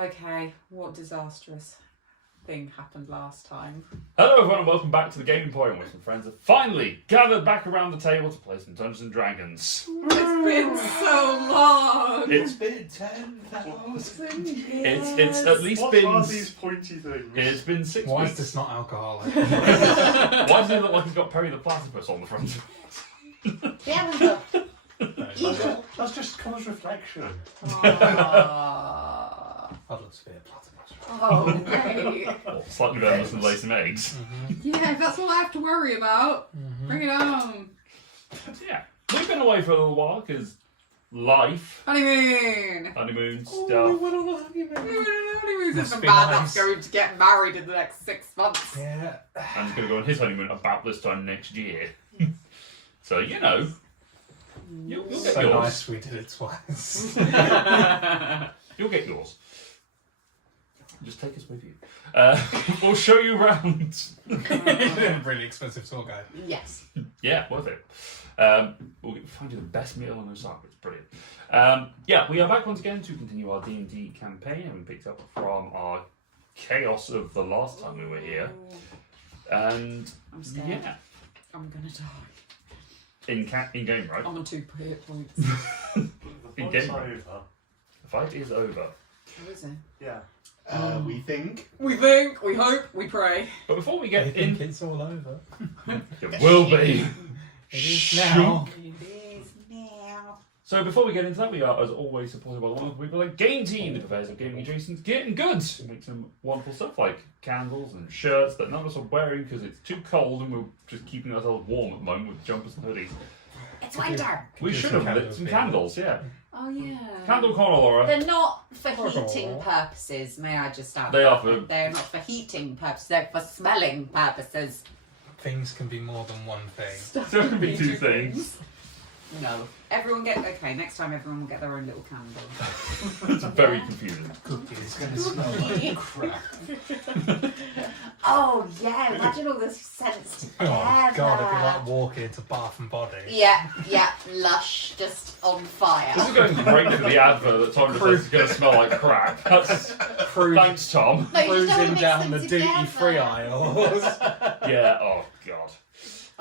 Okay, what disastrous thing happened last time? Hello everyone and welcome back to the Gaming Point, where some friends have finally gathered back around the table to play some Dungeons and Dragons. It's been so long! It's been 10,000 years. It's at least what been... are these pointy things? It's been 6 Why weeks. is this not alcoholic? Why does it look like he's got Perry the Platypus on the front of it? Yeah, we got That's, that's just Connor's reflection. Ah. I'd love to be a platypus. Oh, great. Well, slightly venomous and lay some eggs. Yeah, that's all I have to worry about. Bring it on. Yeah. We've been away for a little while because life, Honeymoon. stuff. Honeymoon's Must isn't be bad. nice. I'm going to get married in the next 6 months. Yeah. And he's going to go on his honeymoon about this time next year. So, you know, you'll get So yours. nice we did it twice. You'll get yours. Just take us with you. We'll show you around. Really expensive tour guide. yes. Yeah, worth it. We'll find you the best meal on Osaka. It's brilliant. Yeah, we are back once again to continue our D&D campaign, and we picked up from our chaos of the last time we were here. And I'm scared. yeah, I'm going to die. in game, right? I'm on 2 hit points. The In fight's game. over. The fight is over. How is it? Yeah. We think. We think, we hope, we pray. But before we I get in, think it's all over. it will be. It is now. It is now. So before we get into that, we are, as always, supported by the wonderful people like Game Team, the purveyors of gaming adjacent gear and goods, who make some wonderful stuff like candles and shirts that none of us are wearing because it's too cold and we're just keeping ourselves warm at the moment with jumpers and hoodies. It's winter. We do should some have lit candles some here. candles, yeah. Oh, yeah. Candle corner, Laura. They're not for Oh. heating purposes, may I just add? They are for... They're not for heating purposes, they're for smelling purposes. Things can be more than one thing. So it can be two things. No. Everyone get, okay, next time everyone will get their own little candle. It's very confusing. It's going to smell like crap. Oh, yeah, imagine all the scents Oh together. god, it'd be like walking into Bath and Body. Yeah, lush, just on fire. This is going great for the advert that Tom says is going to smell like crap. That's... Thanks, Tom. No, you just don't Cruising mix down them the duty-free together. aisles. Yeah, oh god.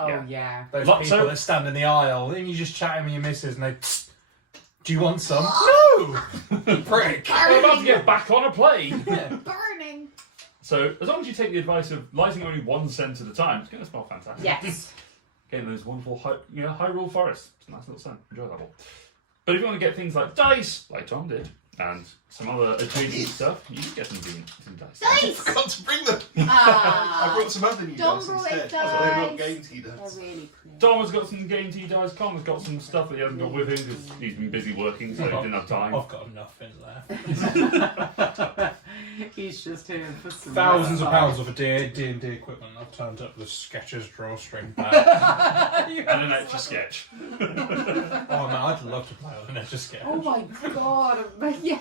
Oh, Yeah. yeah. Those Look, people so- that stand in the aisle, and you just chatting with your missus, and they, "Tsk, do you want some? No! Prick! We're about to get back on a plane. Burning. So, as long as you take the advice of lighting only 1 scent at a time, it's going to smell fantastic. Yes. Getting those wonderful Hyrule forests. It's a nice little scent. Enjoy that one. But if you want to get things like dice, like Tom did, and some other adjacent stuff, you can get some dice. I Dice! forgot to bring them! I Ah, brought some other new Don't dice brought instead. it, They're not dice. game tea they're dice. really pretty. Dom has got some game tea dice. Connor's got some stuff that he hasn't got with him because he's been busy working, so he didn't have time. I've got nothing left. He's just here for some... Thousands of pounds of D&D equipment. I've turned up the Skechers drawstring bag. And an extra sketch. Oh man, I'd love to play with an extra sketch. Oh my god, yeah.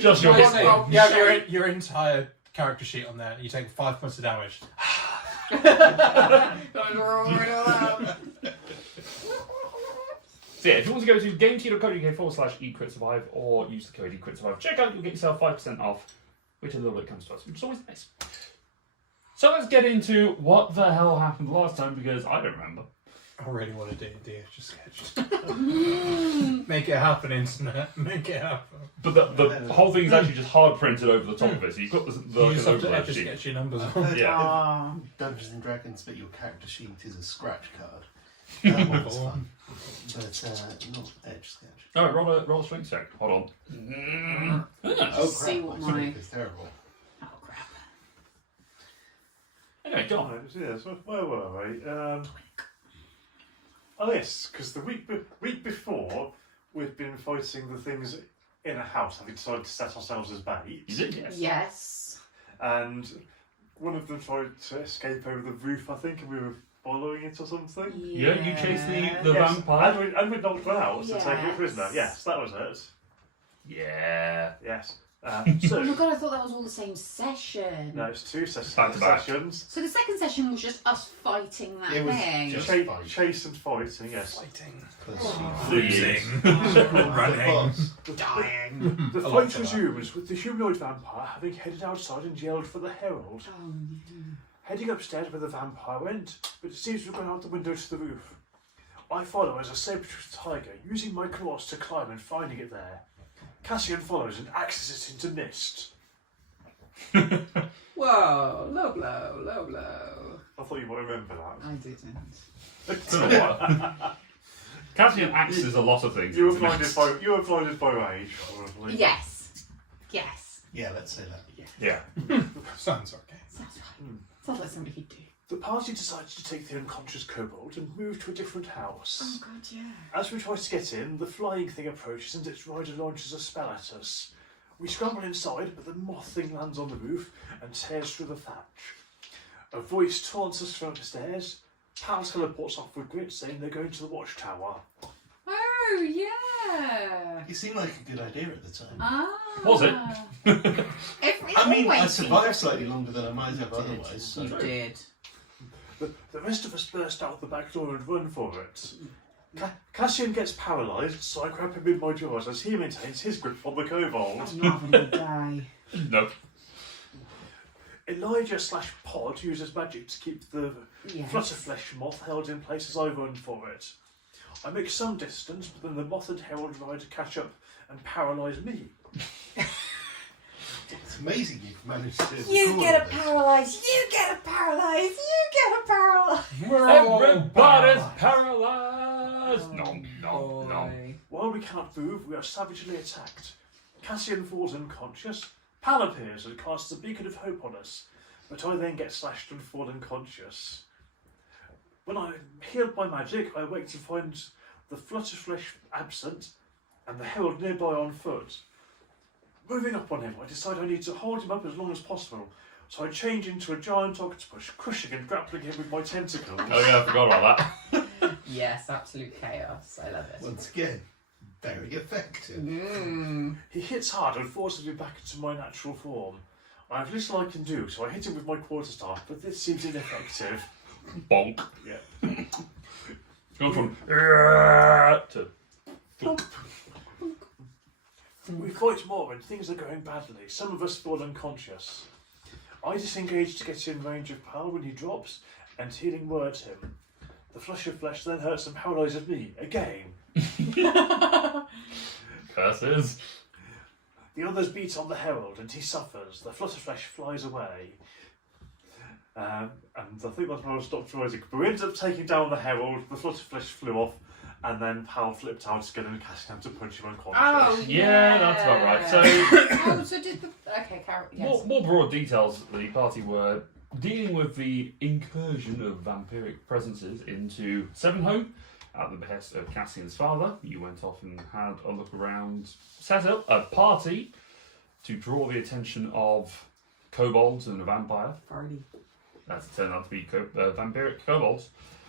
Just your Nice hit one. points. You have your entire character sheet on there, and you take 5 points of damage. So yeah, if you want to go to gametea.co.uk/eCritSurvive or use the code eCritSurvive, check out, you'll get yourself 5% off, which a little bit comes to us, which is always nice. So let's get into what the hell happened last time, because I don't remember. I really want a D&D extra sketch. Make it happen, internet. Make it happen. But the whole thing is actually just hard printed over the top of it, so you've got the You just have to overlay extra sheet. sketch your numbers I've on. heard Yeah. Dungeons and Dragons, but your character sheet is a scratch card. That one's fun, but not edge sketch. Alright, roll a strength check. Hold on. Oh crap! See what My my- strength is terrible. Oh crap. Anyway, go on. Right, yeah, so where were we? Oh yes, because the week before we'd been fighting the things in a house, having decided to set ourselves as bait. You did, yes. Yes. And one of them tried to escape over the roof, I think, and we were following it or something. Yeah, you chased the Yes, vampire. and we knocked one out to take it Yes. prisoner. Yes, that was it. Yeah. Yes. So, Oh my god, I thought that was all the same session. no, it's two Back to back. sessions. So the second session was just us fighting that It was thing. just- Chase and fighting, yes. Fighting. Losing. Running. Dying. The I like fight that. resumes with the humanoid vampire having headed outside and yelled for the herald. Oh, Heading upstairs where the vampire went, but it seems to have gone out the window to the roof. I follow as a saber-toothed tiger, using my claws to climb and finding it there. Cassian follows and axes it into mist. Whoa, low blow, low blow. I thought you might remember that. I didn't. It's been a while. Cassian axes a lot of things. You were blinded by rage, probably. Yes. Yes. Yeah, let's say that. Yeah. Sounds okay. Sounds right. Sounds like somebody could do. The party decides to take the unconscious kobold and move to a different house. Oh god, yeah. As we try to get in, the flying thing approaches and its rider launches a spell at us. We scramble inside, but the moth thing lands on the roof and tears through the thatch. A voice taunts us from upstairs. Pal teleports off with Grit, saying they're going to the watchtower. Oh, yeah. It seemed like a good idea at the time. Ah. Was it? I mean, I survived slightly longer than I might have You did. otherwise. So. You did. The rest of us burst out the back door and run for it. Cassian gets paralysed, so I grab him in my jaws as he maintains his grip on the kobold. I'm not having a day. Nope. Elijah/Pod uses magic to keep the Yes. Flutterflesh moth held in place as I run for it. I make some distance, but then the moth and herald rider catch up and paralyse me. It's amazing you've managed to. You do get all a of this. paralyzed. You get a paralyzed. You get a paralyzed. We're all Everybody's paralyzed. paralyzed. No, no, no. Boy. While we cannot move, we are savagely attacked. Cassian falls unconscious. Pal appears and casts a beacon of hope on us, but I then get slashed and fall unconscious. When I'm healed by magic, I wake to find the Flutterflesh absent and the herald nearby on foot. Moving up on him, I decide I need to hold him up as long as possible, so I change into a giant octopus, crushing and grappling him with my tentacles. Oh yeah, I forgot about that. Yes, absolute chaos. I love it. Once again, very effective. He hits hard and forces me back into my natural form. I have little I can do, so I hit him with my quarterstaff, but this seems ineffective. Bonk. Yeah. Gone from to We fight more and things are going badly. Some of us fall unconscious. I disengage to get in range of Pal when he drops, and healing words him. The flush of flesh then hurts and paralyses me again. curses. The others beat on the herald and he suffers. The flutterflesh flies away. And I think that's when I stopped rising. But we ended up taking down the herald, the flutterflesh flew off, and then Pal flipped out again and Cassian to punch him unconscious. Oh, Yeah, that's about right. So, Oh, so did the. Okay, Carol. Yes. more broad details. The party were dealing with the incursion of vampiric presences into Sevenholm at the behest of Cassian's father. You went off and had a look around, set up a party to draw the attention of kobolds and a vampire. Party. As it turned out to be vampiric kobolds.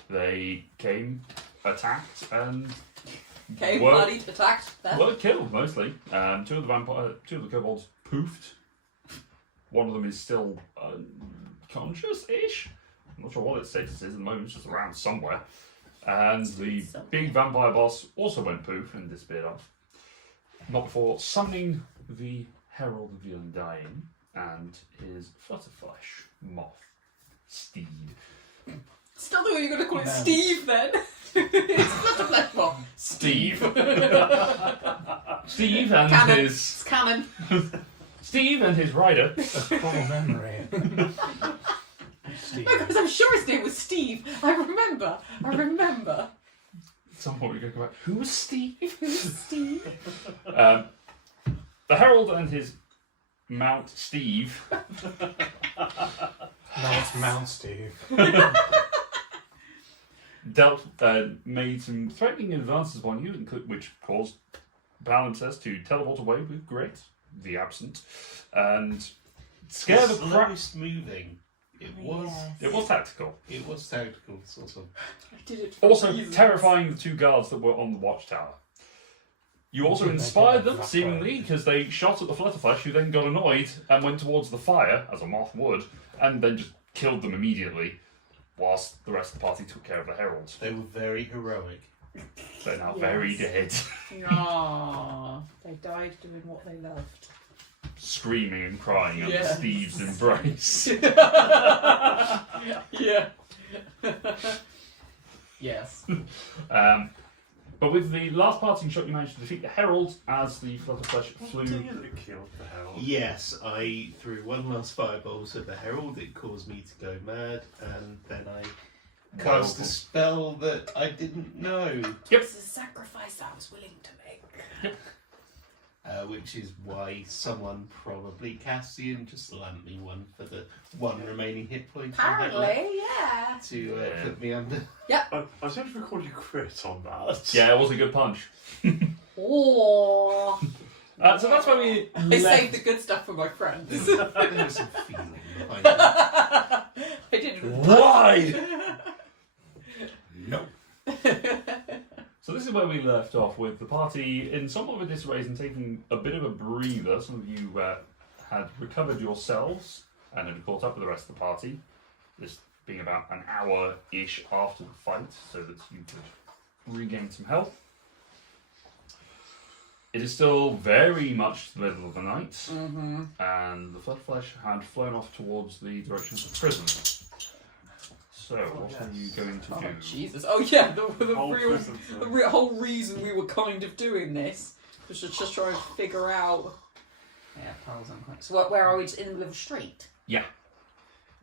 They came, attacked, and Okay, were, bloodied, attacked, then. were killed mostly. Two of the kobolds poofed. One of them is still unconscious-ish. I'm not sure what its status is at the moment. It's just around somewhere. And the big vampire boss also went poof and disappeared off. Not before summoning the Herald of the Undying and his Flutterflesh moth steed. Still the way you're going to call it No. Steve, then. It's Flutterflesh Bomb. Steve. Steve and Canon. his It's canon. Steve and his rider. Full memory. Steve. No, because I'm sure his name was Steve. I remember. At some point we go back. Who was Steve? Who's Steve? The Herald and his mount Steve No, it's Mount Steve. made some threatening advances upon you, which caused Palimpsest to teleport away with Grit, the absent, and scare the crap. slowest moving. It was. It was tactical. It was tactical, sort of. I did it for a Also reason. terrifying the two guards that were on the watchtower. You also inspired them, seemingly, because they shot at the Flutterflesh, who then got annoyed and went towards the fire, as a moth would, and then just killed them immediately, whilst the rest of the party took care of the heralds. They were very heroic. They're now very dead, Aww, they died doing what they loved. screaming and crying under Yes. Steve's embrace. Yeah. Yes. But with the last parting shot, you managed to defeat the heralds as the Flutterflesh flew. Do you that killed the herald? Yes, I threw one last fireball at the herald. It caused me to go mad, and then I cast a spell that I didn't know. It's a sacrifice I was willing to make. Which is why someone, probably Cassian, just slammed me one for the one remaining hit point. Apparently, yeah. To put me under. I was able to record you crit on that. Yeah, it was a good punch. Oh. So that's why we I left. saved the good stuff for my friends. There was some feeling behind it. I didn't. Why? No. So this is where we left off with the party in somewhat of a disarray and taking a bit of a breather. Some of you had recovered yourselves and had caught up with the rest of the party. This being about an hour-ish after the fight, so that you could regain some health. It is still very much the middle of the night, and the Flutterflesh had flown off towards the direction of the prison. So, what are you going to Oh, do? Jesus. Oh, yeah, the Whole real, prison thing. the whole reason we were kind of doing this was to just try and figure out. Yeah, Carl's unconscious. So, where are we? Just in the middle of a street?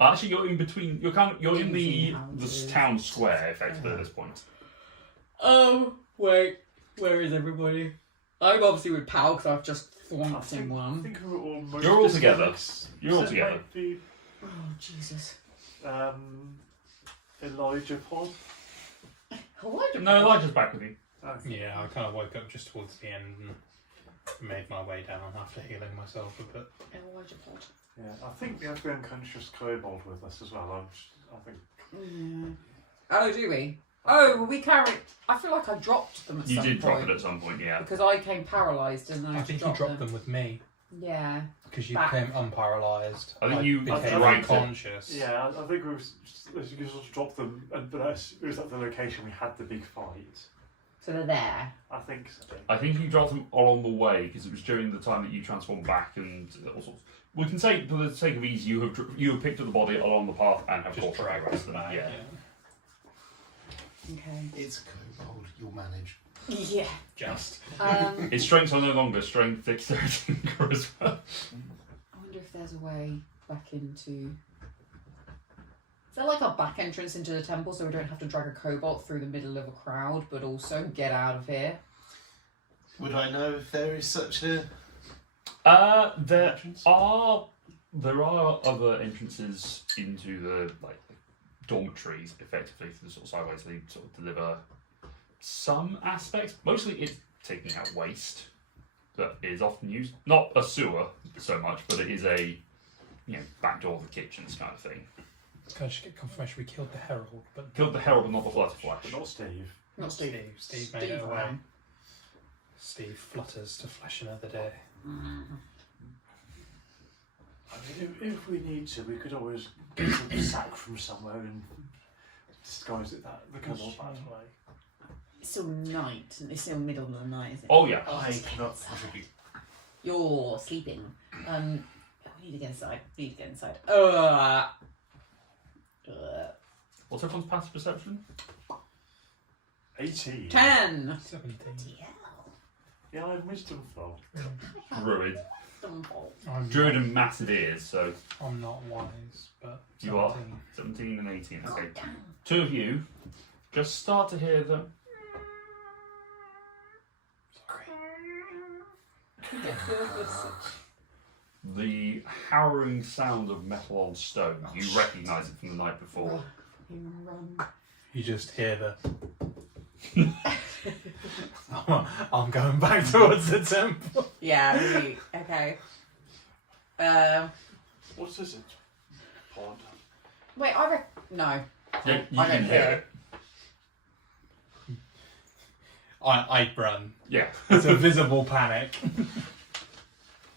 Actually, you're in between. You're in the Houses. town square, effectively, at this point. Oh, wait. Where is everybody? I'm obviously with Pal because I've just I thwomped think, in I one. think we're almost. You're all together. dislikes. You're all So it together. might be, Oh, Jesus. Elijah Pod. No, Elijah's back with you. Yeah, I kind of woke up just towards the end and made my way down after healing myself a bit. Elijah Pod. Yeah, I think we have the unconscious kobold with us as well. I think. Yeah. Oh, do we? Oh, well, we carried. I feel like I dropped them at You some did point. drop it at some point, yeah. Because I came paralysed and then I think you dropped them with me Yeah. because you Back. became unparalysed. I think you became dragged it. unconscious. Yeah, I think we just dropped them, but it was at the location we had the big fight. So they're there. I think so. I think you dropped them along the way because it was during the time that you transformed back and all sorts. We can say, for the sake of ease, you have picked up the body along the path and have Just caught the dragged rest of them them. back. Yeah. Okay. It's a kobold, you'll manage. Yeah. Just. Its strengths are no longer strength, dexterity, and charisma. I wonder if there's a way back into. Is there like a back entrance into the temple so we don't have to drag a cobalt through the middle of a crowd, but also get out of here? Would I know if there is such a There entrance? are other entrances into the dormitories, effectively through the sort of sideways. They sort of deliver some aspects. Mostly, it's taking out waste that is often used. Not a sewer so much, but it is a back door of the kitchens kind of thing. Can I just get confirmation we killed the herald? But Killed the herald, but not the But Flutterflesh. not Steve. Not Steve. Steve made it away. ran. Steve flutters to flesh another day. I mean, if we need to, we could always get some sack from somewhere and disguise it the kobold that way. It's still night, and it's still middle of the night, isn't it? Oh yeah. I cannot contribute. You're sleeping. We need to get inside. What's everyone's passive perception? 18. 10. 17. Yeah, I have wisdom though. Druid. I'm Druid not, and massive ears, so I'm not wise, but you are 17. 17 and 18. Okay. Two of you just start to hear the the harrowing sound of metal on stone. You recognise it from the night before. Run. You just hear the. I'm going back towards the temple. Yeah, really. Okay. What is it? Pod. Wait, no. Yeah, you I can don't hear hear it. I'd run. Yeah. It's a visible panic.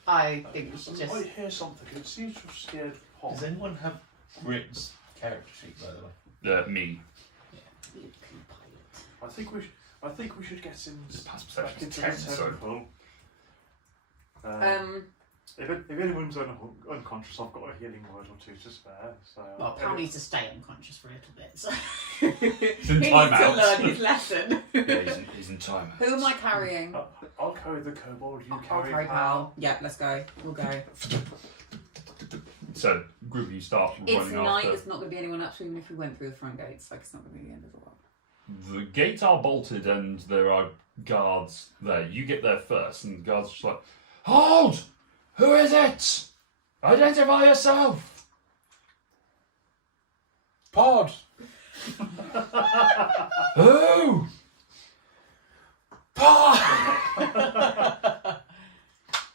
I think we should I just. hear something. It seems to have scared Pop. Does anyone have Rick's character sheet, by the way? Me. I think we should get him Past back perception's into 10, the so... temple. If anyone's unconscious, I've got a healing word or two to spare. So Well, Pal needs to stay unconscious for a little bit, so He's in He needs to timeout. learn his lesson. Yeah, he's in timeout. Who am I carrying? I'll carry the kobold. You I'll carry carry Pal. Pal. Yeah, let's go. We'll go. So, group of you start It's running night. after. It's not going to be anyone else, even if we went through the front gates. Like, it's not going to be the end of the world. The gates are bolted and there are guards there. You get there first, and the guards are just like, "Hold! Who is it? Identify yourself!" Pod! Who? Pod!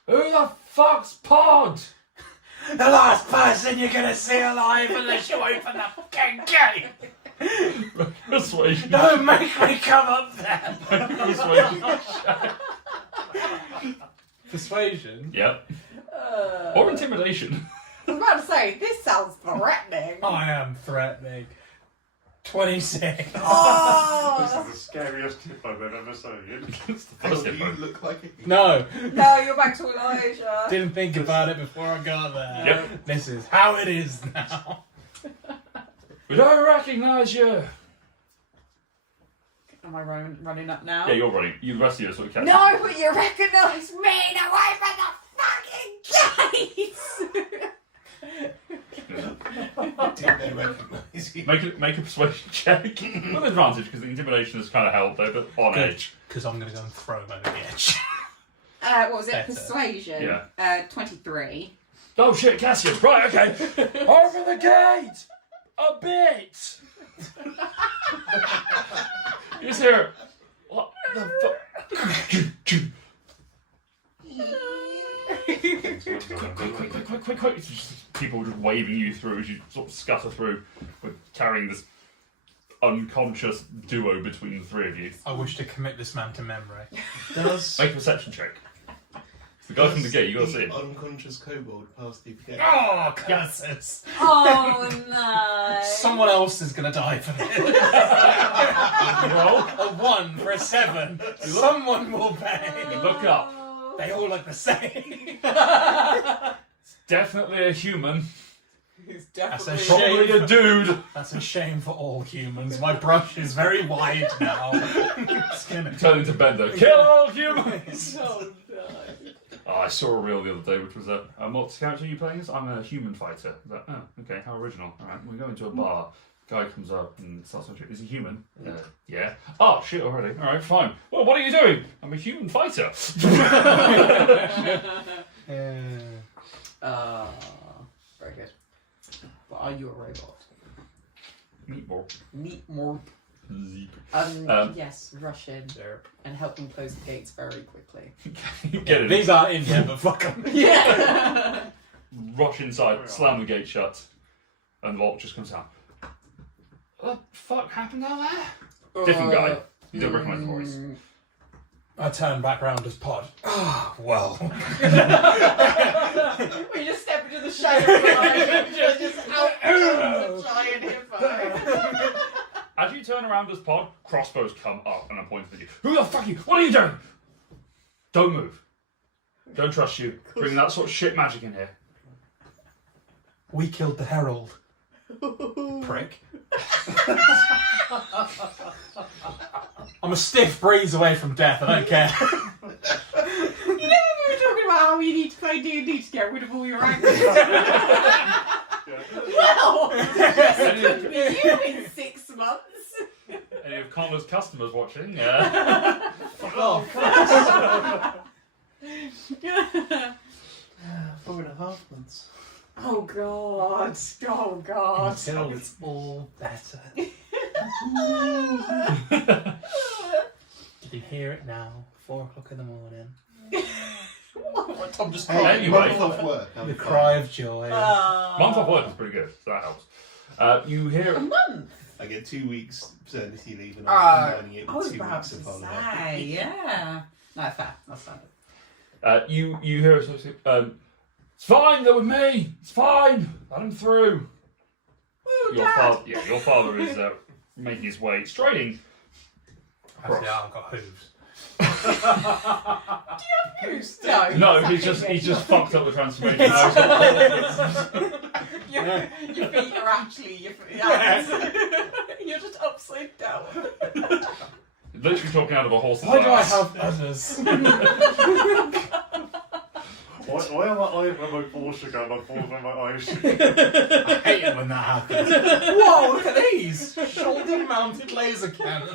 Who the fuck's Pod? The last person you're gonna see alive unless you open the fucking gate! Persuasion. Don't make me come up there! Persuasion. Persuasion? Yep. Or intimidation. I was about to say, this sounds threatening. I am threatening. 26. Oh! This is the scariest tip I've ever seen. It's the Hang first on, you hippo. look like a... No, No, you're back to Elijah. didn't think about it before I got there. Yep. This is how it is now. We don't recognise you. Am I running up now? Yeah, you're running. You, the rest of you are sort of catching. No, but you recognise me. Now open the fucking gates. Did they recognise you? Make a persuasion check with advantage because the intimidation has kind of helped. They're a bit on edge. Because I'm going to go and throw him over the edge. What was it? Better. Persuasion. Yeah. 23. Oh shit, Cassian! Right, okay. Open the gate a bit. You just hear what the fuck? Quick. It's just people just waving you through as you sort of scutter through with carrying this unconscious duo between the three of you. I wish to commit this man to memory. Does Make a perception check. It's the guy from the gate, you gotta see him. unconscious kobold pass the gate? Oh, curses! Oh no. Someone else is going to die for this. Roll. A 1 for a 7. Someone will pay. Look up. They all look the same. Definitely a human. He's That's a definitely. shame. Probably a dude. That's a shame for all humans. My brush is very wide now. It's gonna... Turn into Bender. Kill all humans! Oh no. Oh, I saw a reel the other day which was what character are you playing as? I'm a human fighter. I was like, oh, okay, how original. Alright, we go into a bar. Guy comes up and starts talking. Is he human? Yeah. Oh, shit already. Alright, fine. Well, what are you doing? I'm a human fighter. Very good. But are you a robot? Meatball. Meet more. Zeep. Yes, rush in and help them close the gates very quickly. Get in. These aren't in yet, but fuck them. Yeah. Rush inside, slam the gate shut, and the lock just comes out. What the fuck happened down there? Different guy. You don't recognise the voice. I turn back round as Pod. Ah, well. We just step into the shadow of the just out comes a giant hippo. As you turn around as Pod, crossbows come up and are pointed at you. Who the fuck are you? What are you doing? Don't move. Don't trust you. Bring that sort of shit magic in here. We killed the Herald. Prick. I'm a stiff breeze away from death, I don't care. You know when we were talking about how you need to play D&D to get rid of all your anger? Well, this could be you in 6 months. Any of Connor's customers watching? Fuck off. 4.5 months. Oh god. Oh god. Until it's all better. You can hear it now. 4 o'clock in the morning. Tom just Hey, Anyway. month off work. I'm The fine. cry of joy. Month off work is pretty good, so that helps. You hear A month? I get 2 weeks paternity leave and Oh, I'm combining it I with was 2 about weeks to of holiday. say, yeah. No, fair. That's fine. You hear us say, it's fine, they're with me. It's fine. Let him through. Woo, Your Dad! father is making his way, striding. Actually, I haven't got hooves. No, he's just fucked up the transformation. Your feet are actually your hands. You're just upside down. Literally talking out of a horse's Why do I ass. have others? Why am I when my balls are going, my balls when my eyes? I hate it when that happens. Whoa, look at these! Shoulder-mounted laser cannons.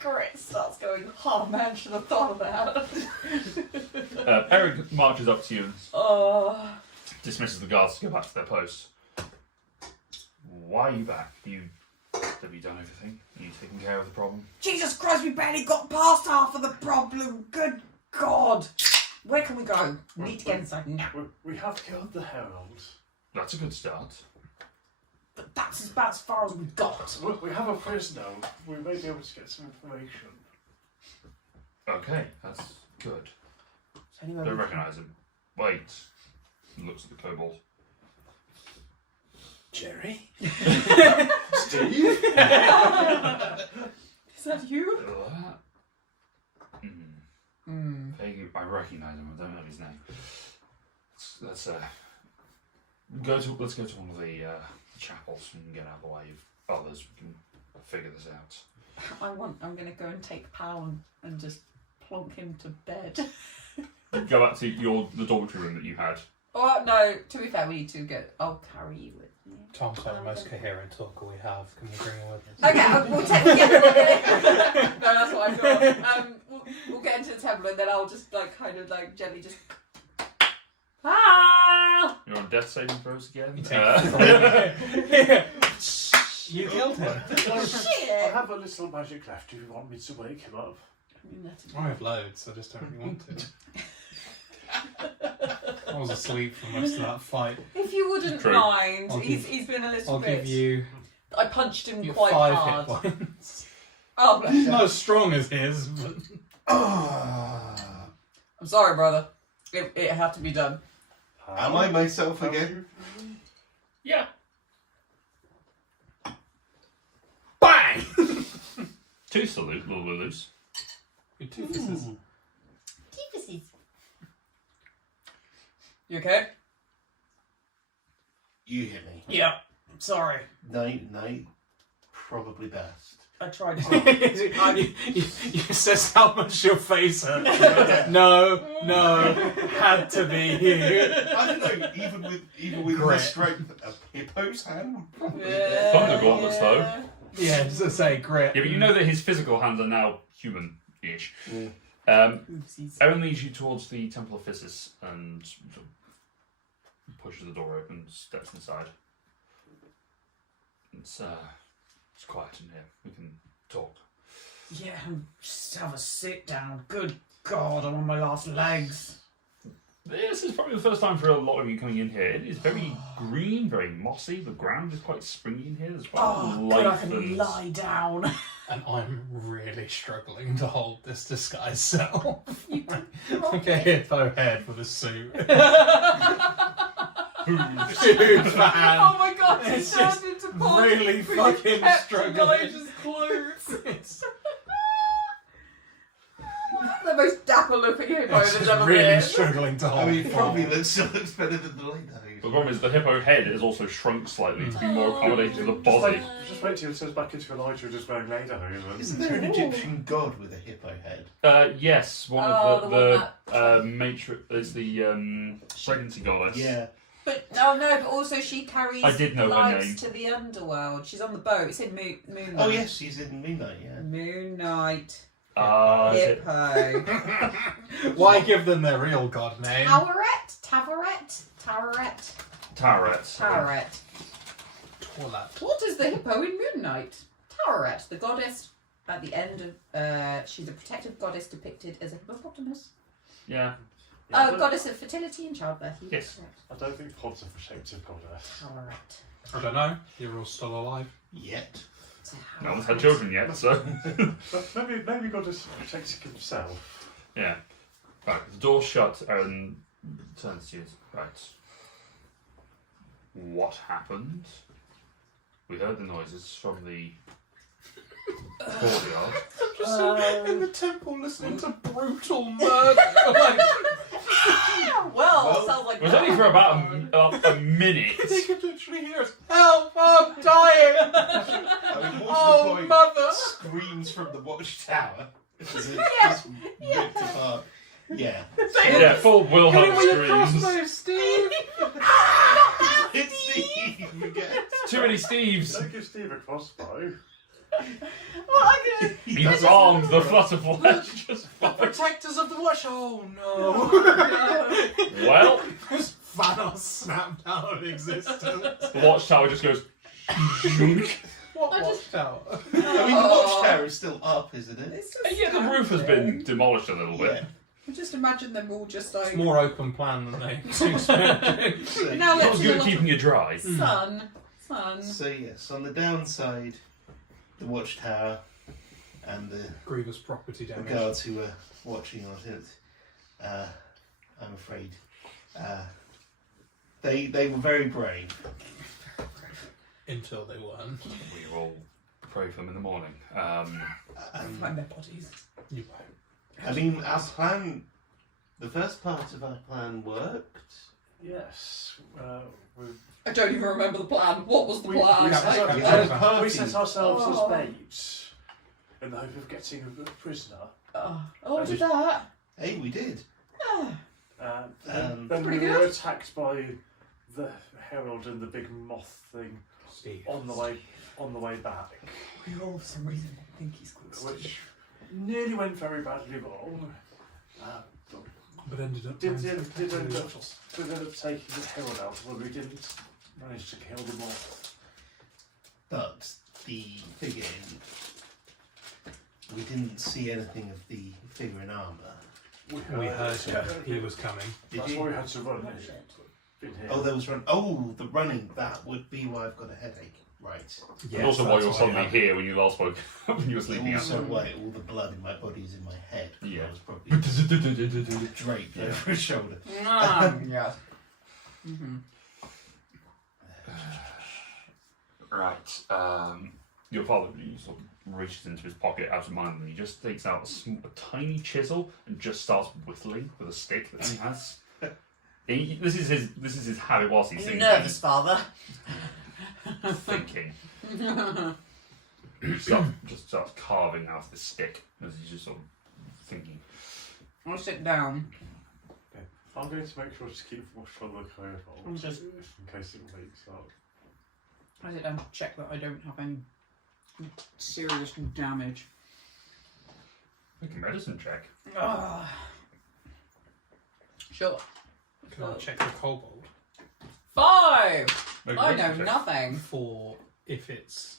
Grit starts going, oh man, should have thought of that. Eric marches up to you and Oh. dismisses the guards to go back to their posts. Why are you back? Have you done everything? Are you taking care of the problem? Jesus Christ, we barely got past half of the problem. Good God. Where can we go? We need to get inside now. We have killed the Herald. That's a good start. But that's about as far as we got. We have a prisoner. We may be able to get some information. Okay, that's good. Anyway, Don't recognise him. Wait. He looks at the kobold. Jerry? Steve? Is that you? I recognise him. I don't know his name. Let's go to one of the chapels and get out of the way of others. We can figure this out. I'm going to go and take Pal and just plonk him to bed. Go back to the dormitory room that you had. Oh, no, to be fair, we need to go. I'll carry you with me. Tom's like the most coherent talker we have. Can we bring him with us? Okay, we'll take. No, that's what I've got. We'll get into the temple and then I'll just gently just. Ah! You're on death saving throws again. You killed him. I have a little magic left if you want me to wake him up. I have loads. I just don't really want to. I was asleep for most of that fight. If you wouldn't True. mind, I'll he's been a little I'll bit. give you I punched him your quite 5 hard. hit points. Oh, bless you. Not as strong as his, but I'm sorry, brother. It had to be done. Am I myself again? Yeah. bang! 2 salute, little loose. Your tooth You okay? You hit me. Yeah. Sorry. Night, probably best. I tried to. you assessed how much your face hurt. No, had to be you. I don't know, even with the Grit. strength, a hippo's hand would probably Thunder gauntlets, though. Yeah, just to say grit. Yeah, but you know that his physical hands are now human-ish. Yeah. Oopsies. Aaron leads you towards the Temple of Physis and sort of pushes the door open, steps inside. It's quiet in here. We can talk. Yeah, just have a sit down. Good God, I'm on my last legs. This is probably the first time for a lot of you coming in here. It is very green, very mossy. The ground is quite springy in here. There's quite Oh, life God, I can and lie down. And I'm really struggling to hold this disguise self. Like a hippo head with a suit. Huge fan. Oh my God, he It's turned just into Paul. really fucking struggling. Elijah's clothes. The most dapper looking hippo It's that's just ever really been. struggling to hold. I mean, the probably form. that still looks better than the late The problem is the hippo head is also shrunk slightly to be more accommodating to the body. Just wait till it turns back into Elijah just wearing lederhosen. Isn't there an Egyptian god with a hippo head? Yes, one Oh, of the the one matrix is the pregnancy goddess. Yeah. But no, but also she carries I did know her lives name. to the underworld. She's on the boat. It's in Moon. Oh yes, she's in Moonlight, yeah. Moon Knight. Is it? Hippo. Why give them their real god name? Taweret. Taret. Twillet. What is the hippo in Moon Knight? Taweret, the goddess at the end of. She's a protective goddess depicted as a hippopotamus. Yeah. Goddess of fertility and childbirth. Yes. I don't think Pod's a protective goddess. Alright. I don't know. You're all still alive. Yet. No one's had children yet, so. But maybe Goddess protects himself. Yeah. Right, the door's shut and turns to you. Right. What happened? We heard the noises from the courtyard. Just in the temple listening to brutal murder. Like, Well, sounds like It was only for about a minute. they could literally hear us. Help! I'm dying! I mean, what's Oh, the point? mother! Screams from the watchtower. As it Yeah, just ripped apart. Yeah. Yeah, full Wilhelm Get it with your screams. crossbow, Steve! It's Steve again. Too many Steves. Don't give Steve a crossbow. He bombed the flutterfly. Just Protectors of the watch. Oh no! well, Thanos snapped out of existence. the watchtower just goes. What I just- watchtower? I mean, the watchtower is still up, isn't it? It's just Yeah, the roof has been demolished a little bit. Yeah. Just imagine them all just like. It's more open plan than they expected. So, Now Not let's as see good a at lot keeping you dry. of sun. so yes, on the downside, the watchtower and the Grievous property damage. guards who were watching on it, I'm afraid, they were very brave. Until they weren't. We will pray for them in the morning. Find their bodies. You won't. I mean, our plan, the first part of our plan worked. Yes. I don't even remember the plan. What was the We- plan? we set- I- we had a set- party. We set ourselves Oh. as bait in the hope of getting a prisoner. Oh, did that? Hey, we did. Then Pretty we were good. attacked by the herald and the big moth thing Steve. on the way back, We all, for some reason, think he's called Steve. which nearly went very badly wrong. But ended up. Did being end spectacularly up taking the herald out, but we didn't manage to kill the moth. But the figure we didn't see anything of the figure in armour. We heard him. He was coming. Did That's you? why we had to run. In here. Oh, there was run. Oh, the running. That would be why I've got a headache. Right. And also why you're suddenly here when you last spoke, when you were sleeping out. Also, why all the blood in my body is in my head. Yeah. I was probably draped over his shoulder. Yeah. Right. Your father sort of reaches into his pocket absentmindedly. He just takes out a tiny chisel and just starts whittling with a stick that he has. This is his habit whilst he's Are you thinking. nervous, father? Thinking. Just starts carving out the stick as he's just sort of thinking. I'll sit down. I'm going to make sure to keep watch on the code Just- in case it leaks up. I sit down to check that I don't have any serious damage. Make a medicine check. Sure. Can I check the kobold 5! Make a I medicine know check. nothing. for if it's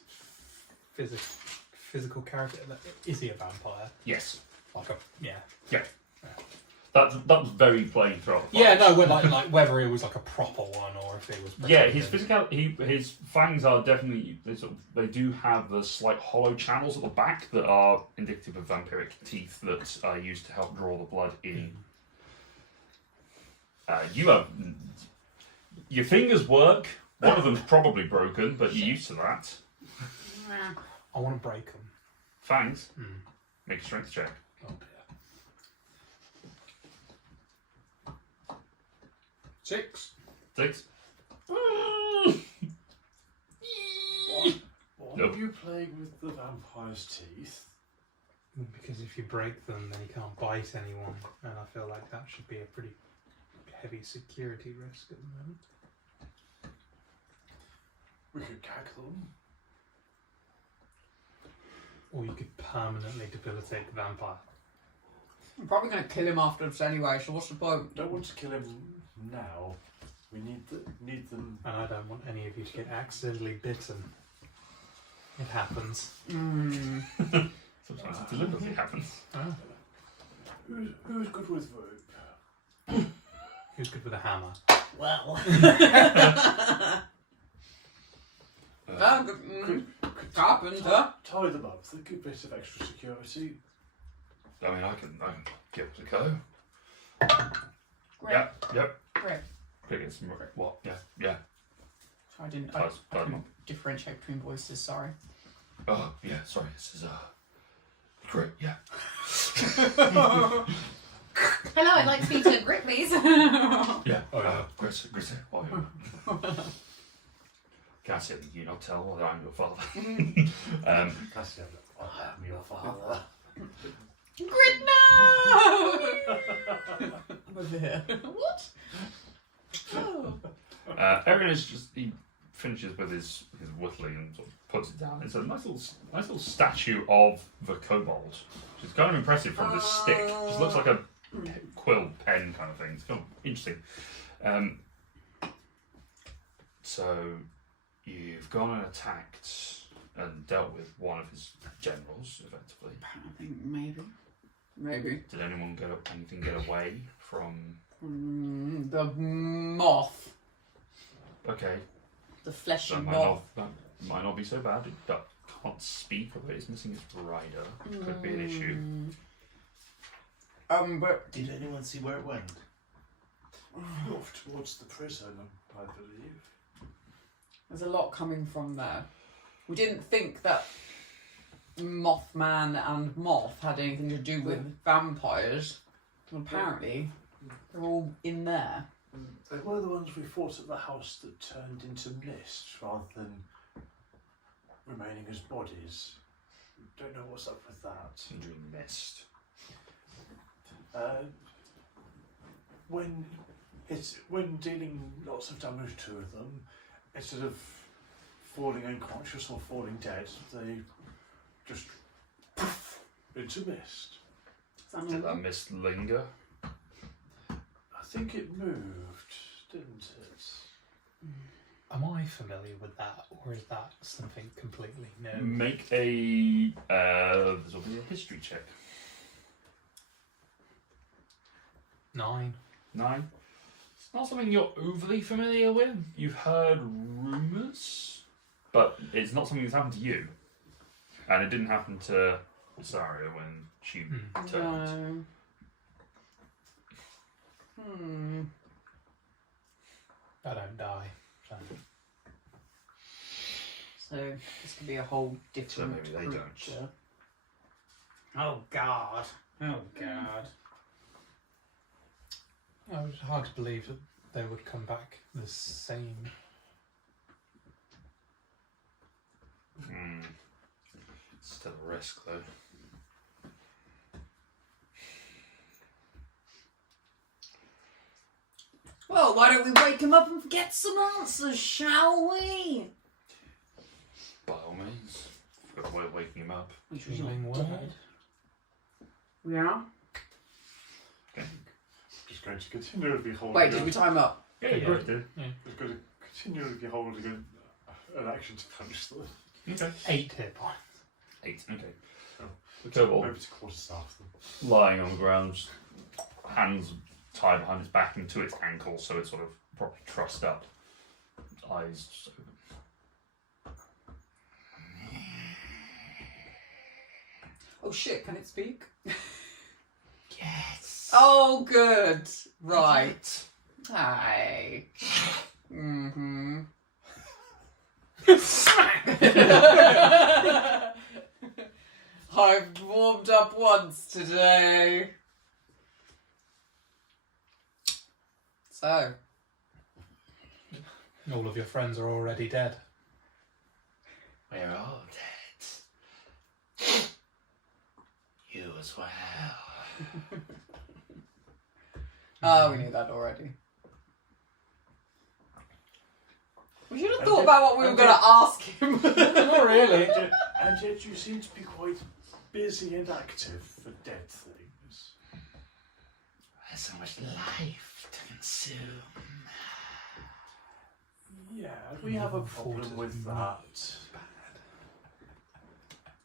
physical character? Is he a vampire? Yes. Like a yeah. That's very plain throughout the Yeah, fight. no, like whether it was like a proper one or if it was. Yeah, pretending. his fangs are definitely they do have the slight hollow channels at the back that are indicative of vampiric teeth that are used to help draw the blood in. You have your fingers work. One of them's probably broken, but you're used to that. I want to break them. Fangs. Make a strength check. Oh dear. 6. 6. Why Nope. are you playing with the vampire's teeth? Because if you break them, then you can't bite anyone, and I feel like that should be a pretty heavy security risk at the moment. We could gag them. Or you could permanently debilitate the vampire. I'm probably going to kill him afterwards anyway, so what's the point? Don't want to kill him now. We need them. And I don't want any of you to get accidentally bitten. It happens. Sometimes it deliberately happens. Oh. Who's good with rope? Who's good with a hammer? Well. Carpenter. Tie them up. They're a good bit of extra security. I mean, I can give it a go. Great. Yep. Great. Get some what? Yeah. I didn't. Close, I close couldn't differentiate between voices. Sorry. Oh yeah. Sorry. This is great. Yeah. Hello, I'd like to speak to Grit, please. Yeah. Oh, Grit. Oh, yeah. Cassie, you not tell whether I'm your father. Cassie, I'm your father. Grit, no! I'm over here. What? Oh. Erin is just, he finishes with his whittling and sort of puts it down. It's a nice little statue of the kobold. It's kind of impressive from this stick. It just looks like a quill pen kind of thing. It's kind of interesting. So you've gone and attacked and dealt with one of his generals, effectively. I think maybe. Did anything get away from? The moth. Okay, The fleshy that moth. might not be so bad. It can't speak, although it's missing its rider. Could be an issue. But Did anyone see where it went? Off towards the prison, I believe. there's a lot coming from there. We didn't think that Mothman and Moth had anything to do with vampires. Well, apparently, they're all in there. They were the ones we fought at the house that turned into mist rather than remaining as bodies. Don't know what's up with that. Conjuring mist. When dealing lots of damage to them, instead of falling unconscious or falling dead, they just poof into mist. Did that mist linger? I think it moved, didn't it? Am I familiar with that, or is that something completely new? Make a this will be a history check. 9. 9. It's not something you're overly familiar with. You've heard rumours, but it's not something that's happened to you. And it didn't happen to Saria when she turned. No. I don't die. So this could be a whole different maybe they don't. creature. Oh God. Oh God. It was hard to believe that they would come back the same. Still a risk though. Well, why don't we wake him up and get some answers, shall we? By all means. Got a way of waking him up. Healing word. Yeah. Just going to continually hold. Wait, did we time up? Yeah, you Yeah. did. Just going to continually be holding an action to punch them. Okay. 8 hit points. 8. Okay. Oh. The kobold Maybe to quarter staff them. lying on the ground, just hands tied behind its back and to its ankle, so it's sort of properly trussed up. Eyes just open. Oh shit, can it speak? Yes. Oh good. Right. Hi. Mm-hmm. I've warmed up once today. So, All of your friends are already dead. We're all dead. You as well. oh, we knew that already. We should have thought about what we were going to ask him. Not really. And yet you seem to be quite busy and active for dead things. There's so much life to consume. Yeah, we have a problem with that.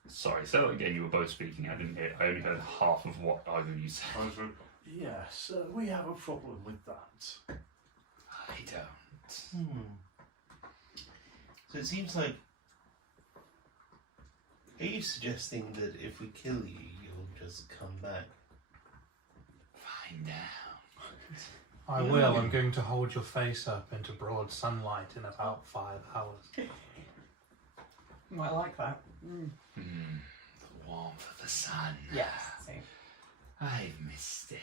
Sorry, say that again. You were both speaking. I didn't hear. I only heard half of what either of you said. Yes, we have a problem with that. I don't. So it seems like. Are you suggesting that if we kill you, you'll just come back? Find out. I will. I'm going to hold your face up into broad sunlight in about 5 hours. You might like that. The warmth of the sun. Yes. Same. I've missed it.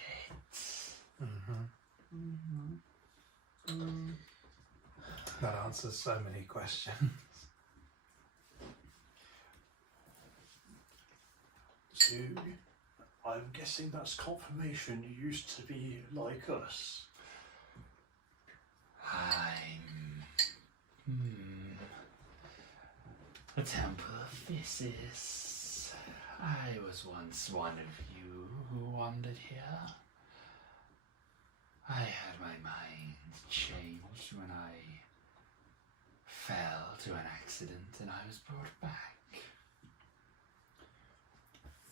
That answers so many questions. So, I'm guessing that's confirmation you used to be like us. I'm the Temple of Physis. I was once one of you who wandered here. I had my mind changed when I fell to an accident and I was brought back.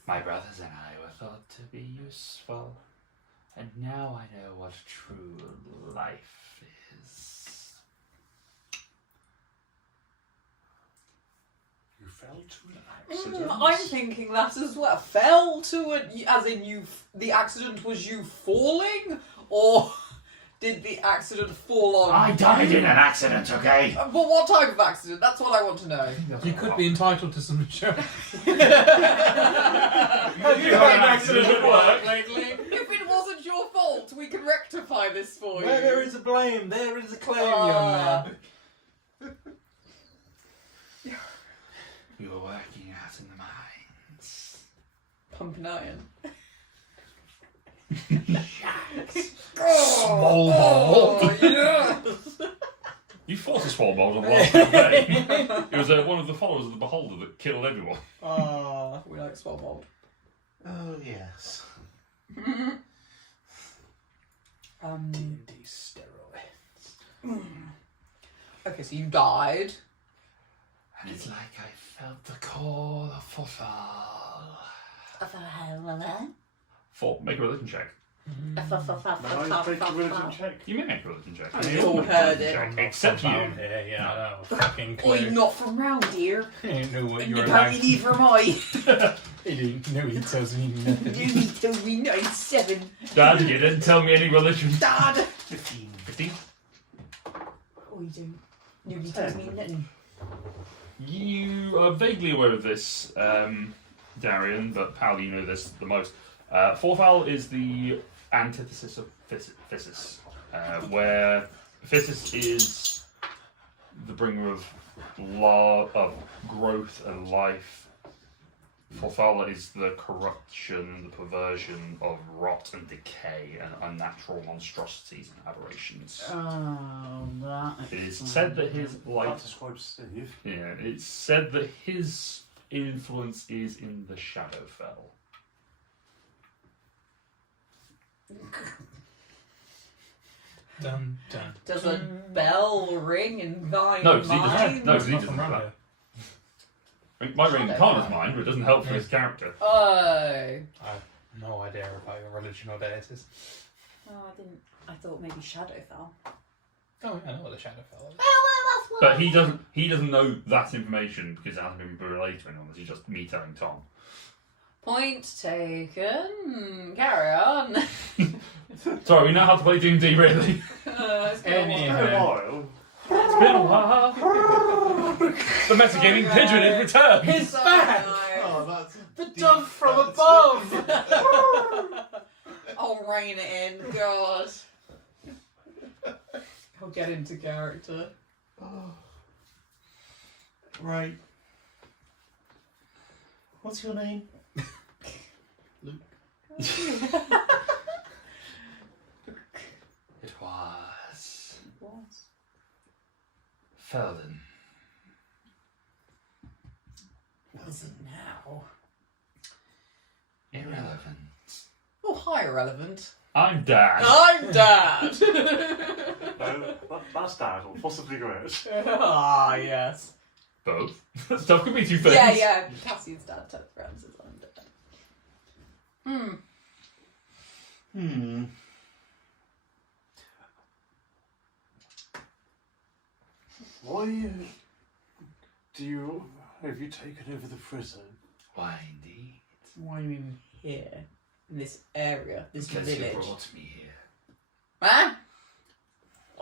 My brothers and I were thought to be useful, and now I know what true life is. You fell to an accident. I'm thinking that as well. Fell to it, as in you. The accident was you falling, or did the accident fall on? I died in an accident, okay? But what type of accident? That's what I want to know. You could be entitled to some insurance. Have you had an accident at work lately? If it wasn't your fault, we can rectify this for you. Where there is a blame, there is a claim, young man. We were working out in the mines. Pumping iron. Small ball. Yeah. You fought a small mold on the last day. It was one of the followers of the Beholder that killed everyone. We like small mold. Oh, yes. D&D steroids. Okay, so you died. And it's like I felt the call of Forfall. Make a religion check. May I take a religion check? You may make a religion check. We all heard it. Check, except you. Here, yeah, I know. Fucking Oi, clue. not from round here. He didn't know what And you were apparently like. neither am I. He didn't know he tells me nothing. You told me 97. Dad, you didn't tell me any religion. Dad. 15. 15? Oh, you don't. Nobody tells me nothing. You are vaguely aware of this, Darian, but Pal, you know this the most. Forfall is the antithesis of Physis, where Physis is the bringer of growth and life. Forfall is the corruption, the perversion of rot and decay and unnatural monstrosities and aberrations. Oh, that. It is said that his That light. describes Steve. Yeah, it's said that his influence is in the Shadowfell. Dun, dun. Does a bell ring in thine No, 'cause he doesn't- mind? no, 'cause he Nothing doesn't wrong have with I mean, my ring can't is mine, but it doesn't help for his character. Oh. it. I have no idea about your religion or deities. Oh, I didn't. I thought maybe Shadowfell. Oh, yeah, I know what the Shadowfell is. That's what. But he doesn't know that information because it hasn't been relayed to anyone. It's just me telling Tom. Point taken. Carry on. Sorry, we know how to play D&D, really. It's been a Anyhow. while. A while. It's been a while. The metagaming pigeon is returned. His So back! nice. Oh, that's The deep dove from fancy. above! I'll rein it in. God. I'll get into character. Right. What's your name? It was What? Felden. What is it now? Irrelevant. Oh, hi, irrelevant. I'm Dad. I'm Dad. No, that's Dad, or possibly Gret. Ah, yes. Both. Stuff could be two things. Yeah. Cassie's dad telegrams is I'm Dad. Why have you taken over the prison? Why indeed? Why are you even here? In this area, this Because village? you brought me here. Huh?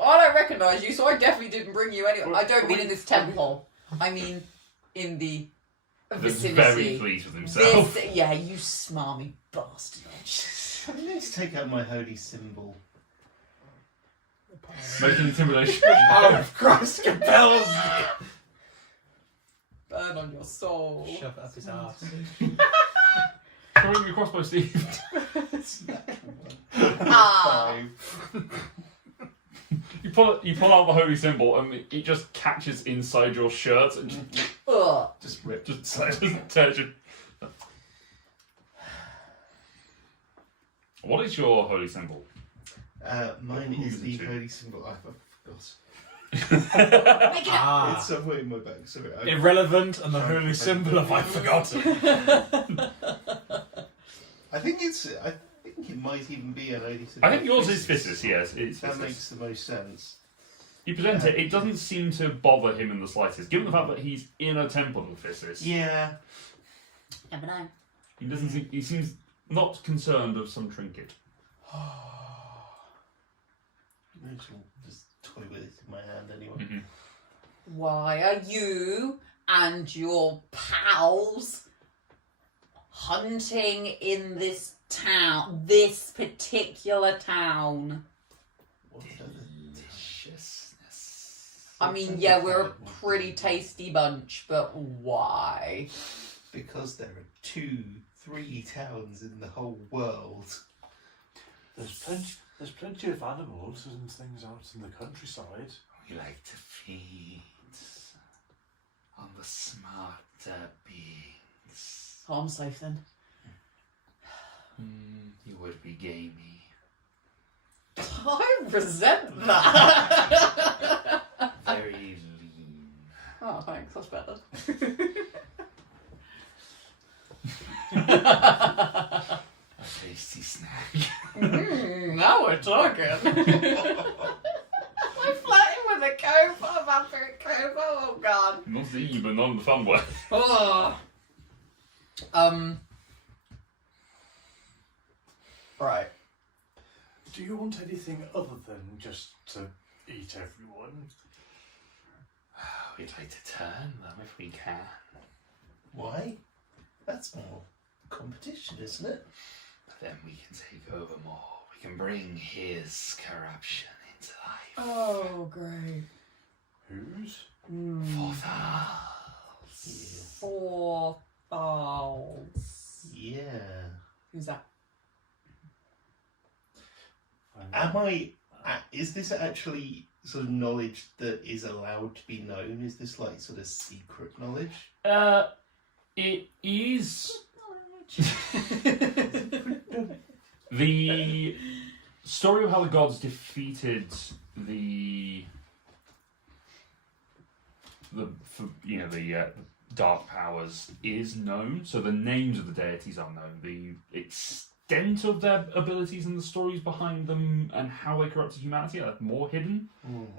I don't recognise you, so I definitely didn't bring you anywhere. I don't mean in this temple. I mean in the He's vicinity. very pleased with himself. Yeah, you smarmy bastard. I'm going to take out my holy symbol. Make an intimidation. Power of Christ compels. Burn on your soul. Shove it up his ass. Throwing your crossbow, Steve. Ah. You pull out the holy symbol and it just catches inside your shirt and Ugh. Just rip. just tears you. What is your holy symbol? Mine Who is is the it to? holy symbol. I Make forgot. it up. Ah. It's somewhere in my bag. Sorry. Irrelevant and the holy symbol of I forgotten. I think it might even be an holy symbol. I think yours is Physis, yes. It's That Physis. makes the most sense. You present it, it doesn't seem to bother him in the slightest, given the fact that he's in a temple of Physis. Yeah. Never know. He doesn't. He seems not concerned of some trinket. Maybe I'll just toy with it in my hand anyway. Mm-hmm. Why are you and your pals hunting in this town? This particular town? What other Deliciousness. I mean, yeah, we're a pretty tasty bunch, but why? Because there are 2-3 towns in the whole world. There's plenty of animals and things out in the countryside. We like to feed on the smarter beings. Oh, I'm safe then. You would be gamey. I resent that. Very lean. Oh, thanks. That's better. A tasty snack. Now we're talking. I'm flirting with a cobra, vampiric cobra. Oh god. Not the evil, but not in the fun way. Oh. Right. Do you want anything other than just to eat everyone? We'd like to turn them if we can. Why? That's more competition, isn't it? But then we can take over more. We can bring his corruption into life. Oh, great. Whose? For Thals. Four balls. Yeah. Who's that? Is this actually sort of knowledge that is allowed to be known? Is this like sort of secret knowledge? It is. The story of how the gods defeated the dark powers is known. So the names of the deities are known. The extent of their abilities and the stories behind them and how they corrupted humanity are more hidden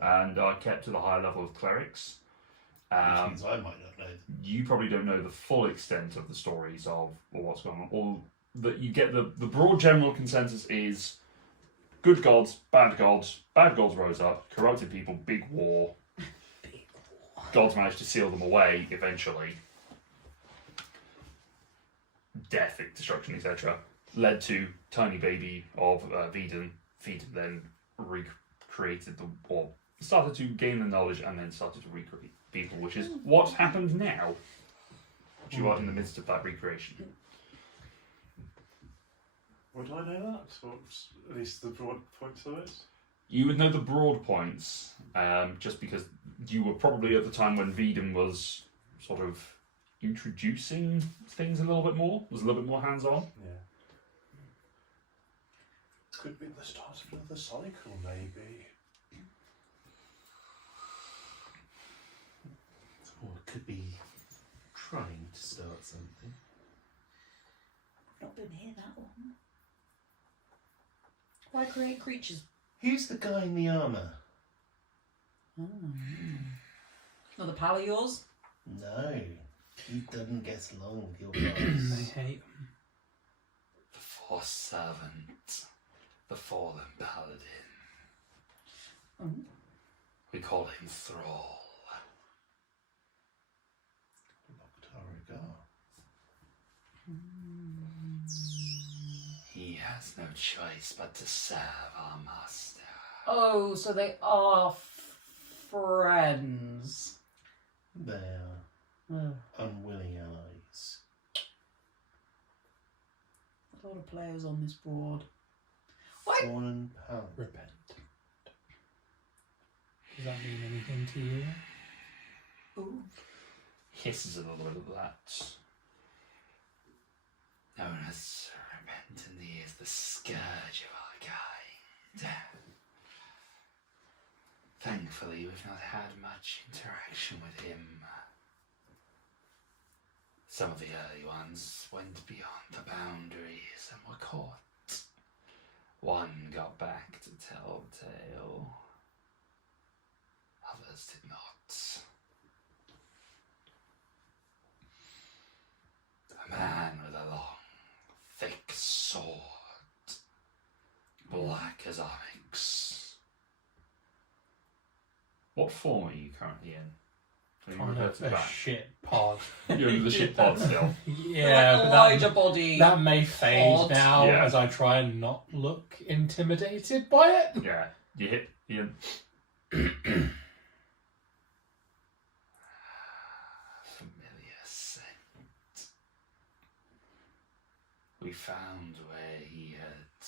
and are kept to the higher level of clerics. Which means I might not know. You probably don't know the full extent of the stories of or what's going on. Or that you get the broad general consensus is good gods, bad gods rose up, corrupted people, big war. Gods managed to seal them away eventually. Death, destruction, etc. Led to tiny baby of Veden. Veden then recreated or started to gain the knowledge and then started to recreate people, which is what happened now. You are in the midst of that recreation. Would I know that? Or at least the broad points of it? You would know the broad points, just because you were probably at the time when Veden was sort of introducing things a little bit more, was a little bit more hands-on. Yeah. Could be the start of another cycle, maybe. Or it could be trying to start something. Not been here that long. Why create creatures? Who's the guy in the armour? Oh. Not the pal of yours? No. He doesn't get along with your They boss. hate them. The Force Servant. The Fallen Paladin. Oh. We call him Thrall. He has no choice but to serve our master. Oh, so they are friends. They are Ugh. unwilling allies. A lot of players on this board. Why? Fallen Paladin. Repent. Does that mean anything to you? Ooh. Hisses a little bit of that. Known as Repentant, he is the scourge of our kind. Thankfully, we've not had much interaction with him. Some of the early ones went beyond the boundaries and were caught. One got back to tell the tale. Others did not. A man with a long, thick sword, black as onyx. What form are you currently in? Have you Kind of reverted a back? shit pod. You're in the shit pod still. Yeah, Like but Elijah body. that may fade Pod. now Yeah. as I try and not look intimidated by it. Yeah, you hit you. Familiar scent. We found where he had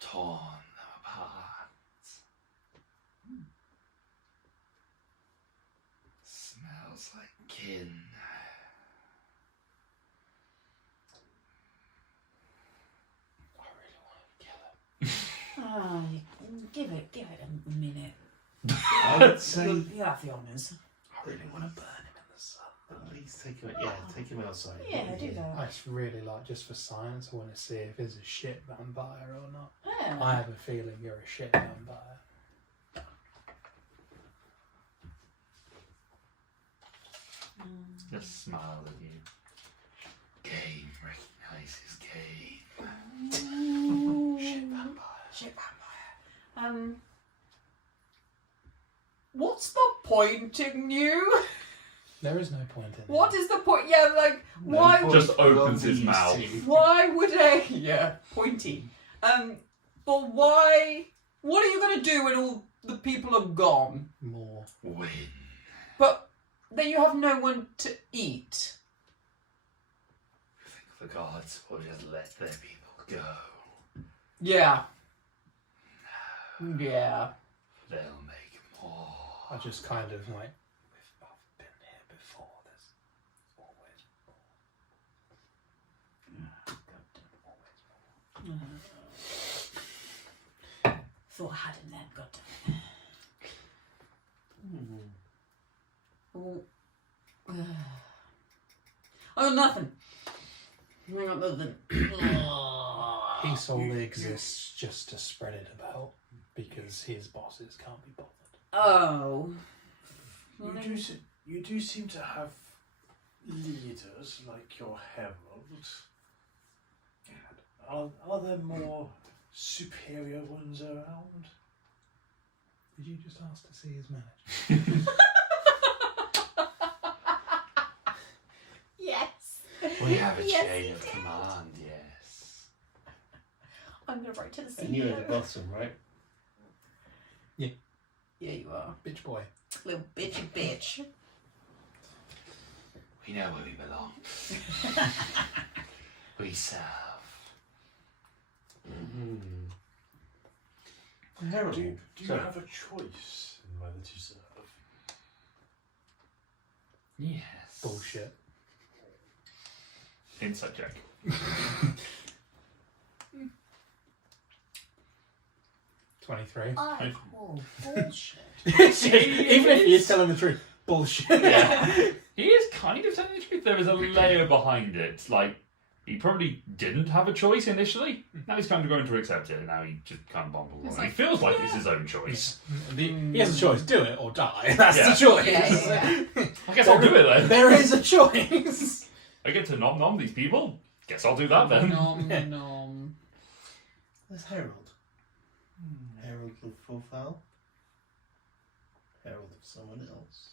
torn them apart. Smells like kin. I really want to kill him. Ah, give it a minute. I would say You have the honours. I really want to burn him in the sun. at least take him. Yeah, take him outside. Yeah, do that. I just really like, just for science, I want to see if he's a shit vampire or not. Yeah. I have a feeling you're a shit vampire. Just smile at you. Game recognizes game. Shit vampire. Shit vampire. What's the point in you? There is no point in What it. is the point? Yeah, like, No why point Just beyond opens his these mouth. two. Why would I? Yeah, pointy. But why? What are you gonna do when all the people are gone? More. Win. But then you have no one to eat. You think the gods will just let their people go? Yeah. Yeah. They'll make more. I just kind of like, I've been here before, there's always Thought I had him then, goddamn. Oh. I got nothing. I got nothing. Peace only exists just to spread it about because his bosses can't be bothered. Oh. You do seem to have leaders like your herald. Are there more superior ones around? Did you just ask to see his manager? Yes. We have a Yes, chain he of did. command, yes. I'm gonna write to the CEO. And you're at the bottom, right? Yeah, you are. Bitch boy. Little bitchy bitch. We know where we belong. We serve. Herald. Do you Sorry. have a choice in whether to serve? Yes. Bullshit. Insight check. 23. I call bullshit. Even if you're telling the truth, bullshit. Yeah. He is kind of telling the truth. There is a layer behind it. Like, He probably didn't have a choice initially. Now he's kind of going to accept it, and now he just kind of bumbles on. He feels like it's his own choice. He has a choice: do it or die. That's Yeah. the choice. Yeah. I guess I'll do it then. There is a choice. I get to nom these people. Guess I'll do that then. Nom. There's Herald. Herald of Forfal. Herald of someone else.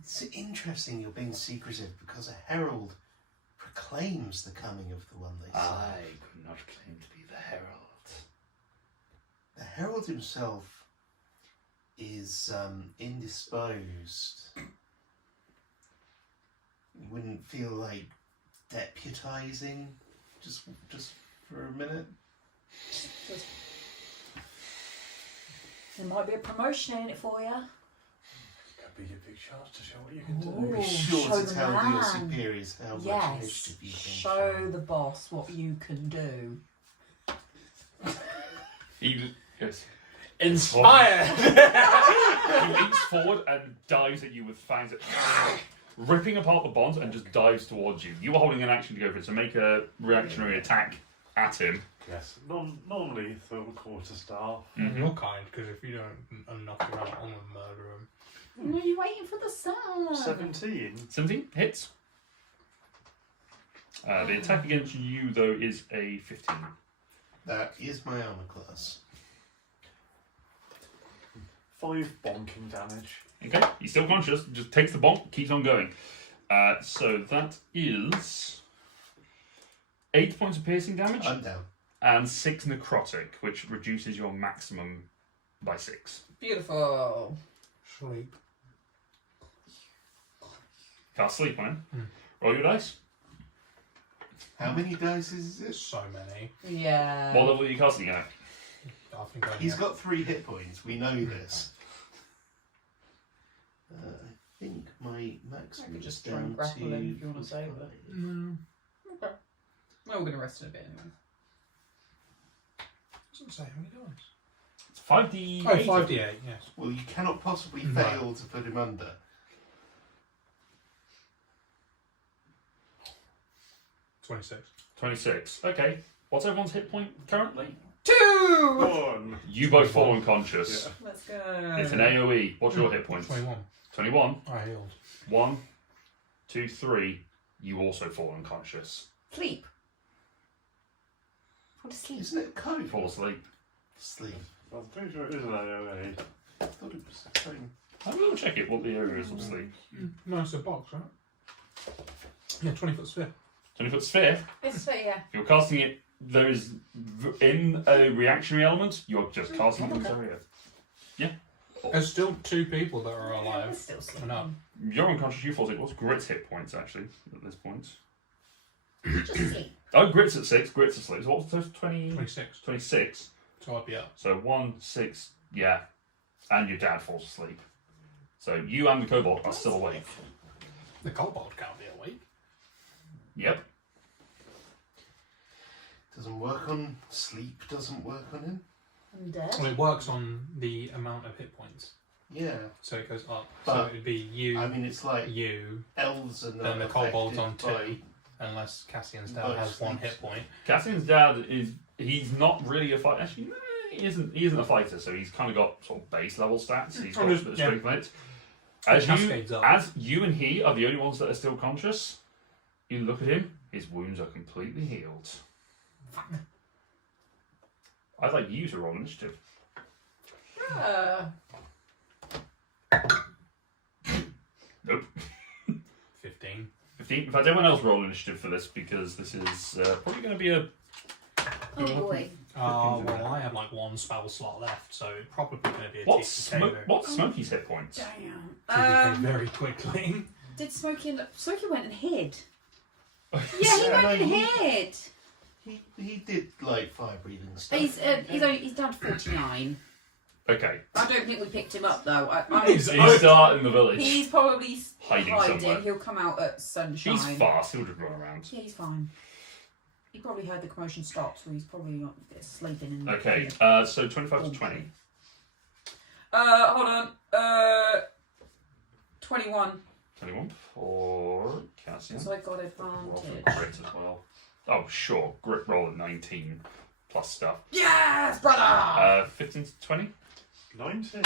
It's interesting you're being secretive because a herald proclaims the coming of the one they say. I could not claim to be the herald. The herald himself is indisposed. You wouldn't feel like deputizing just for a minute? There might be a promotion in it for you. Could be a big chance to show what you can do. Ooh. Be sure show to the tell your man. superiors how much Yes. initiative you can Show the boss what you can do. He goes, Inspired. he leaps forward and dives at you with fangs, ripping apart the bonds, and just dives towards you. You are holding an action to go for it, so make a reactionary attack at him. Yes, normally through a quarterstaff. You're kind, because if you don't knock him out, I'm going to murder him. Are you waiting for the sun? 17. 17 hits. The attack against you, though, is a 15. That is my armor class. 5 bonking damage. Okay, he's still conscious, just takes the bonk, keeps on going. So that is 8 points of piercing damage I'm down. and 6 necrotic, which reduces your maximum by 6. Beautiful. Sleep. Cast sleep on him. Roll your dice. How many dice is this? So many. Yeah. What level are you casting at? I think I He's got 3 hit points. We know this. I think my maximum I could just is try and down grapple to him if you want to save it. 45. No. Okay. Well, we're going to rest in a bit anyway. Doesn't say how many dice. It's 5d8. Oh, 5d8, yes. Well, you cannot possibly No. fail to put him under. 26. 26. Okay. What's everyone's hit point currently? 2! 1. You both fall unconscious. Yeah. Let's go. It's an AoE. What's your hit points? 21. 21. I healed. 1, 2, 3. You also fall unconscious. Sleep. Go to sleep. Isn't it code? Fall asleep. Sleep. I'm pretty sure it is an AoE. I thought it was a thing. I will check it, what the area is of sleep. No, it's a box, right? Yeah, 20-foot sphere. 20-foot sphere. It's yeah. If you're casting it, there is, in a reactionary element, you're just casting it in this area. There's still 2 people that are We're alive. still And sleeping. up. You're unconscious, you fall asleep. What's Grit's hit points, actually, at this point? Just sleep. Oh, Grit's at 6, Grit's asleep. So what was the 20? 26. 26. So I'd be up. So 1, 6, yeah. And your dad falls asleep. So you and the kobold are still awake. The kobold can't be awake. Yep. Doesn't work on sleep, doesn't work on him. I'm dead. Well, it works on the amount of hit points. Yeah. So it goes up. So But, it'd be you, I mean, it's like you, elves are not then the kobold's on affected 2, unless Cassian's dad by has 1 sleep. hit point. Cassian's dad he's not really a fighter. Actually, no, he isn't a fighter, so he's kind of got sort of base level stats. He's got a bit of strength on it. Cascades up. As you and he are the only ones that are still conscious, you look at him, his wounds are completely healed. I'd like you to roll initiative. Nope. 15. 15. In fact, everyone else roll initiative for this because this is probably going to be a. Oh boy. Well, I have like 1 spell slot left, so probably going to be a What's TPK what's Smokey's hit points? Damn. very quickly. Did Smokey end up... Smokey went and hid. Yeah, Yeah, he went no, and hid. He did like fire breathing stuff. He's down to 49. Okay. I don't think we picked him up though. He's He's still in the village. He's probably Hiding somewhere. He'll come out at sunshine. He's fast. He'll just run around. Yeah, he's fine. He probably heard the commotion stop, so he's probably not sleeping in. Okay. So 25 to 20. Hold on. 21. 21 for Cassian. So I got Roll for advantage. grit as well. Oh, sure. Grit roll at 19 plus stuff. Yes, brother! 15 to 20? 19.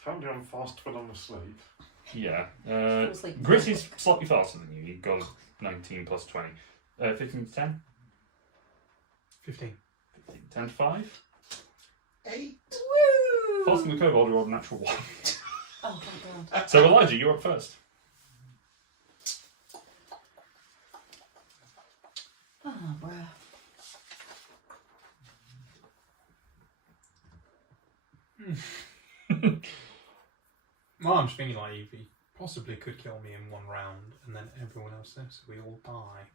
Apparently I'm fast when I'm asleep. Yeah. Asleep. Grit is slightly faster than you. You've got 19 plus 20. 15 to 10? 15. 15. 10 to 5? 8. Woo! Faster than the kobold, you rolled a natural 1. Oh, thank God. So, Elijah, you're up first. Oh, wow. Well, I'm just thinking like he possibly could kill me in one round, and then everyone else there, so we all die.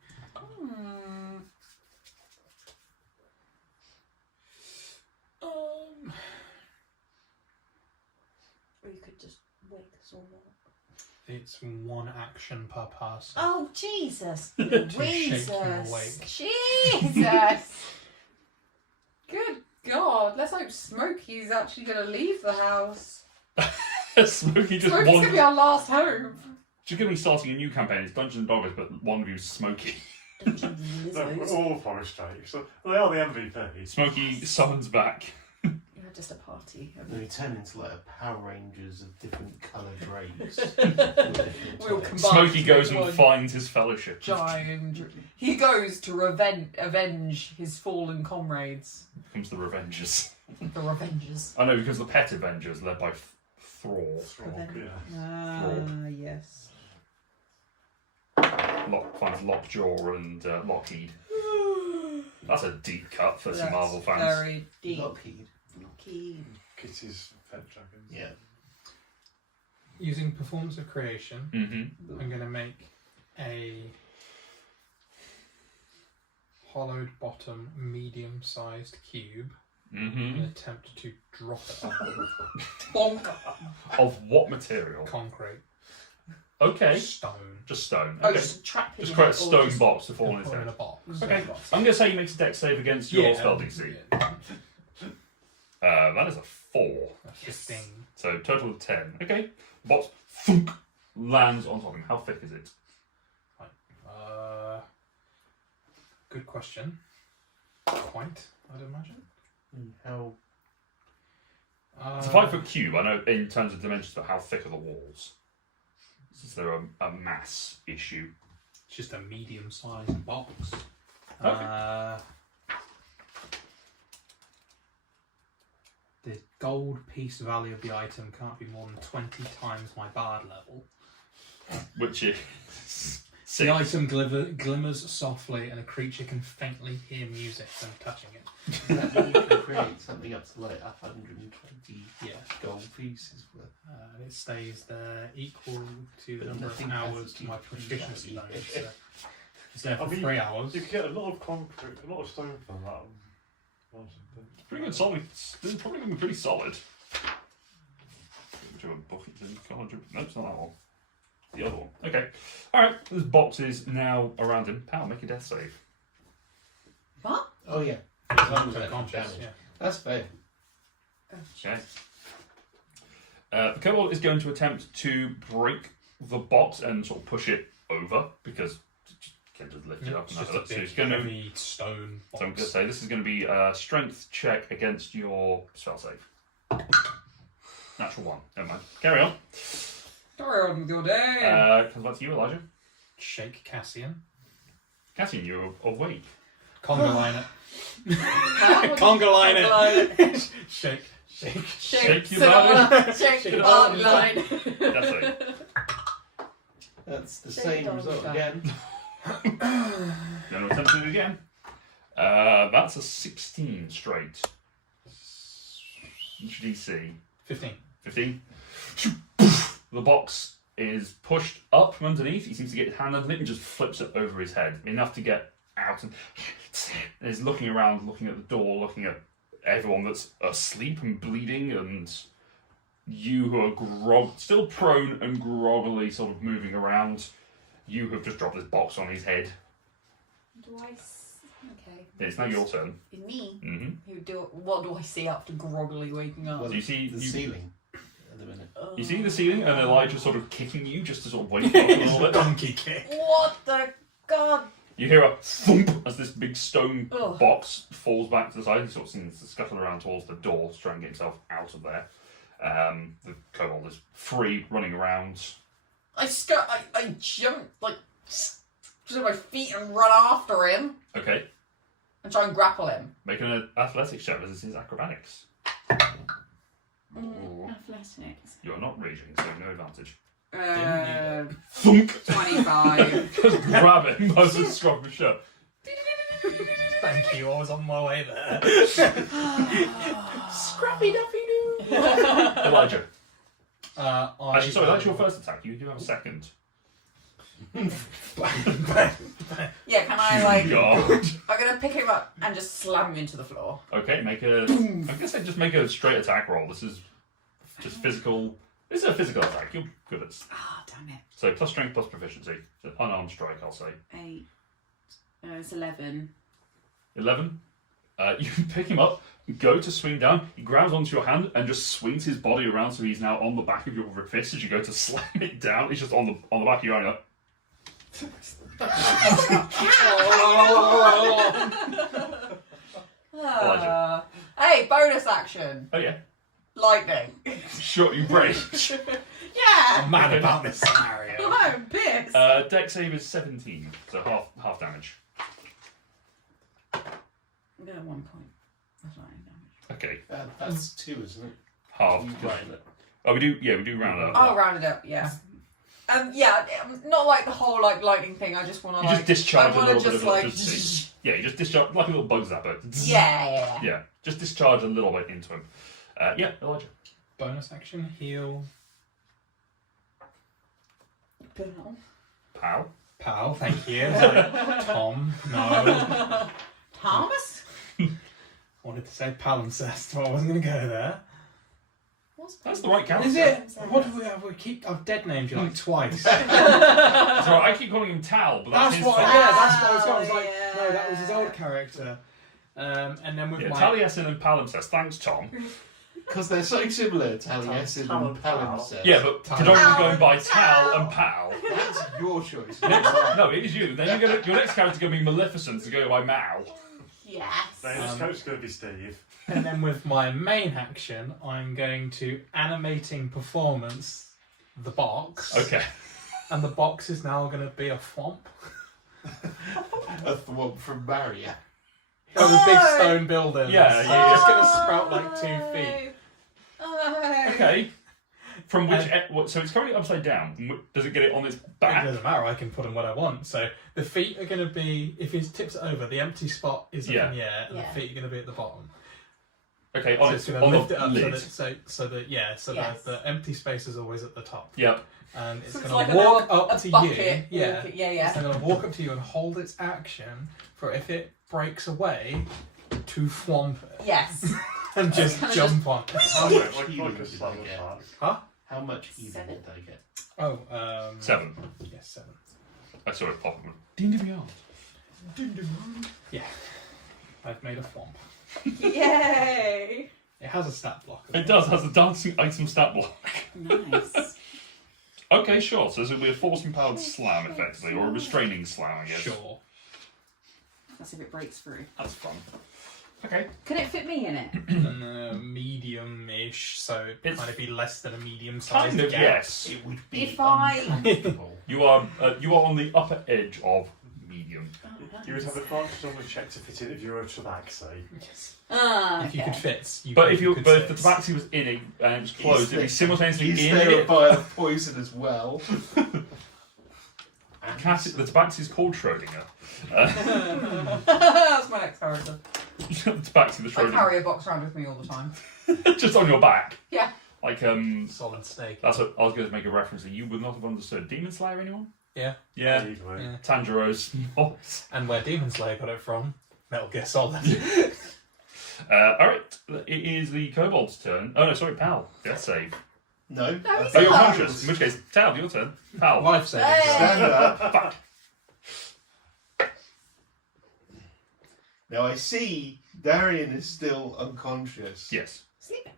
Or you could just wake us all up. It's one action per person. Oh, Jesus. To shake you awake. Jesus. Good God. Let's hope Smokey's actually going to leave the house. Smokey just Smokey's going to be our last hope. Just going to be starting a new campaign. It's Dungeons and Dragons, but one of you is Smokey. Dungeons and No, we're Lizards. all Forest Jakes. So they are the MVP. Smokey summons back. You're just a party. Then we turn into like a Power Rangers of different coloured drapes. We'll With combine. Smokey goes One and finds his fellowship. Giant. He goes to avenge his fallen comrades. Becomes the Revengers. The Revengers. I know, because the Pet Avengers, led by Thrall. Throg, yeah. Ah, yes. Finds Lockjaw and Lockheed. That's a deep cut for some That's Marvel fans. very deep. Lockheed. Lockheed. Kitty's pet dragons. Yeah. Using Performance of Creation, Mm-hmm. I'm going to make a hollowed bottom, medium-sized cube Mm-hmm. and attempt to drop it up Bonk. Of what material? concrete, Okay. stone. Just stone. Oh, Okay. just trap it Just in create a it, or stone just- box to fall And in its put it in head. a box. Okay. Box. I'm going to say he makes a dex save against your Yeah, spell DC. yeah. That is a 4. That's 15. So total of 10. Okay. Box thunk, lands on top of him. How thick is it? Good question. Quite, I'd imagine. How? It's a 5-foot cube. I know in terms of dimensions, but how thick are the walls? Is there a mass issue? It's just a medium-sized box. Okay. The gold piece value of the item can't be more than 20 times my bard level. Which is The 6. item glimmers softly, and a creature can faintly hear music when touching it. That mean you can create something up to like 120 Yeah. gold pieces worth. And it stays there equal to the But number of nothing has hours to to my be proficiency value. bonus. So it's there for I mean, 3 hours. You could get a lot of concrete, a lot of stone from that. Pretty good, solid. This is probably going to be pretty solid. Which one? Buffington College? No, it's not that one. The other one. Okay. Alright, this box is now around him. Power, make a death save. What? Oh yeah. It's As long as unconscious, that's damage. yeah. That's fair. Okay. The kobold is going to attempt to break the box and sort of push it over because it just can't just lift it up. It's And just that. a So big, it's going to. heavy stone So I'm going to box. say this is going to be a strength check against your spell save. Natural 1. Never mind. Carry on. Carry on with your day. Comes back to you, Elijah. Shake Cassian. Cassian, you're awake. Conga line it. Huh? Conga line it. Shake. Shake your sit body. on- Shake your body line. That's it. That's the Shake same down result back. again. Going to attempt to do it again. That's a 16 straight. Which DC? 15. 15. The box is pushed up from underneath. He seems to get his hand underneath and just flips it over his head. Enough to get out and is looking around, looking at the door, looking at everyone that's asleep and bleeding, and you who are still prone and groggily sort of moving around. You have just dropped this box on his head. Do I? Okay. It's now your turn. Me? Mm-hmm. What do I see after groggily waking up? Well, So you see the you- ceiling. the minute. You see the ceiling and Elijah sort of kicking you just to sort of wake you up a little bit. Donkey kick. What the god? You hear a thump as this big stone Ugh. box falls back to the side. He sort of seems to scuttle around towards the door to try and get himself out of there. The kobold is free, running around. I jump, like, to my feet and run after him Okay, and try and grapple him. make an athletics check versus his acrobatics. Ooh. Athletics. You are not raging, so no advantage. Thunk! 25. Just grab him by the scruff of his shirt. Thank you, I was on my way there. Scrappy Duffy Doo! Elijah. Actually, Sorry, that's your first attack. You do have a second. Yeah, can I, like... God. I'm gonna pick him up and just slam him into the floor. Okay, make a... I guess I just make a straight attack roll. This is just physical... This is a physical attack. You're good at... Ah, damn it. So plus strength, plus proficiency. So unarmed strike, I'll say. 8. It's 11. 11. You pick him up, go to swing down, he grabs onto your hand and just swings his body around so he's now on the back of your fist as you go to slam it down. He's just on the back of your arm. Elijah. Hey, bonus action. Oh yeah. Lightning. Sure, you rage. Yeah. I'm mad about this scenario. I'm pissed. Dex save is 17, so half damage. I'm going to 1 point. That's not any damage. Okay, That's 2, isn't it? half. Right. Oh, we do round up. I'll round it up, yeah. Yeah, not like the whole like lightning thing. I just want to You like. just discharge I a want to little just bit of like. electricity. Yeah, you just discharge like a little bug zapper. Yeah. Yeah, just discharge a little bit into him. Yeah, Elijah. Bonus action, heal. Pow. Pal, thank you. Like, Tom, no. Thomas. I wanted to say palimpsest, but I wasn't going to go there. That's the right character. Is it? What do we have? I've dead named you like twice. That's right, I keep calling him Tal, but that's That's his what. fault. Yeah, that's what I was going. I was like, yeah. no, that was his old character. And then with Yeah, my Taliesin and Palimpsest. Thanks, Tom. Because they're so similar, Taliesin Tal and and Pal. Palimpsest. Yeah, but Tal. predominantly going by Tal. Tal and Pal. That's your choice. No, it is you. Then your next character's going to be Maleficent to go by Mal. Yes. Then this coach's going to be Steve. and then with my main action, I'm going to animating performance the box. Okay. And the box is now going to be a thwomp. A thwomp from Mario. Of a big stone building. Yeah, So yeah, it's going to sprout like 2 feet. Okay. From which... so it's currently upside down. Does it get it on its It back? doesn't matter, I can put them what I want. So the feet are going to be, if he tips it over, the empty spot is up in the air, and Yeah. the feet are going to be at the bottom. Okay, So on it's its going to on lift the it up lid. so that Yes. the empty space is always at the top. Yep. And it's So going like to walk a up to bucket. you. Yeah. Yeah. It's going to walk up to you and hold its action for if it breaks away to thwomp it Yes. and just kinda jump on it. How Like, much like healing a did slam I get? attack. Huh? How much healing 7. did I get? Oh, 7. yes, 7. I saw it pop up. Ding ding Yeah. I've made a thwomp. Yay. It has a stat block. as It well. does, has a dancing item stat block. Nice. Okay, sure. So this will be a force powered slam, effectively, or a restraining slam, I guess. Sure. That's if it breaks through. That's fun. Okay. Can it fit me in it? Medium-ish, so it'd It's kind of be less than a medium-sized Kind of, gap. yes. It would be If I- uncomfortable. You are on the upper edge of medium. You would have advantage on the check to fit in if you're a tabaxi. If you could Okay. fit, But if could the fit. tabaxi was in it and it was closed, it'd be simultaneously Is in there a it. vial of poison as well? The tabaxi is called Schrodinger. That's my next character. The tabaxi, the I Schrodinger, carry a box around with me all the time. just on your back. Yeah. Like solid steak. that's what I was going to make a reference that you would not have understood. Demon Slayer, anyone? Yeah. Yeah. Vaguely. Yeah. Tanjiro's. And where Demon Slayer got it from, Metal Gear Solid. Alright, it is the kobold's turn. Oh no, sorry, Pal. Death save. No. No, that's Oh, you're not. conscious. In which case, Tal, your turn. Pal. Life saving Hey. throw. Stand up. Fuck. Now I see Darian is still unconscious. Yes. Sleeping.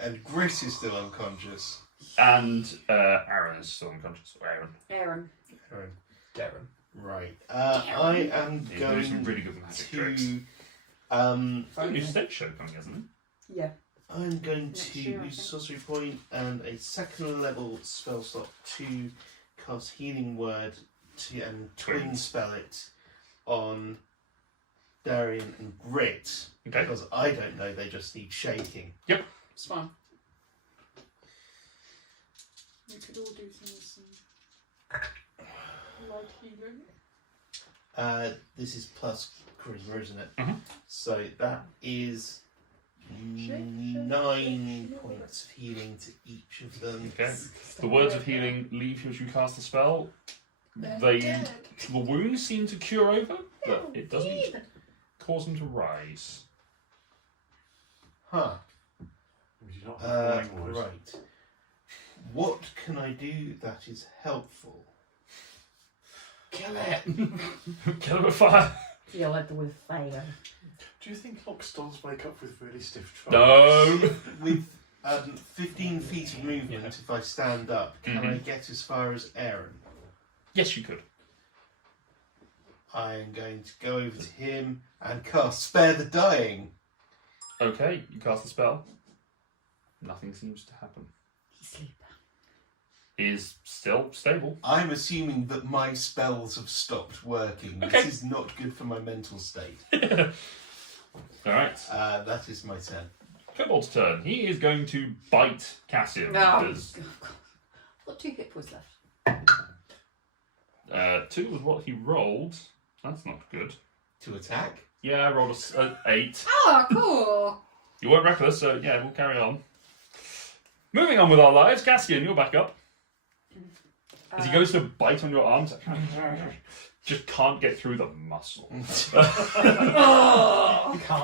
And Grit is still unconscious. And Aaron is still unconscious. Or Aaron. Aaron. Darren. Right. I am He's doing some going really good magic tricks. to. It's a new stage show coming, isn't it? Yeah. I'm going Next to year, I use think. Sorcery Point and a second level spell slot to cast Healing Word and twin Twins. spell it on Darian and Grit. Okay. Because I don't know, they just need shaking. It's fine. We could all do some light healing. This is plus charisma, isn't it? Mhm. So that is 9 points of healing to each of them. Okay. The words of healing leave you as you cast the spell. The wounds seem to cure over, but it doesn't cause them to rise. Huh. We do not have healing words. Right. What can I do that is helpful? Kill it! Kill it with fire. Feel it with fire. Do you think Lockstones wake up with really stiff trunks? No. With 15 feet of movement, if I stand up, can I get as far as Aaron? Yes, you could. I am going to go over to him and cast Spare the Dying. Okay, you cast the spell. Nothing seems to happen. Sleep. He is still stable. I'm assuming that my spells have stopped working. Okay. This is not good for my mental state. Alright. That is my turn. Kobold's turn. He is going to bite Cassian. No. Because, What 2 hit points left? 2 was what he rolled. That's not good. To attack? Yeah, I rolled an 8. Oh, cool. You weren't reckless, so yeah, we'll carry on. Moving on with our lives. Cassian, you're back up. As he goes to bite on your arms, just can't get through the muscle. You can't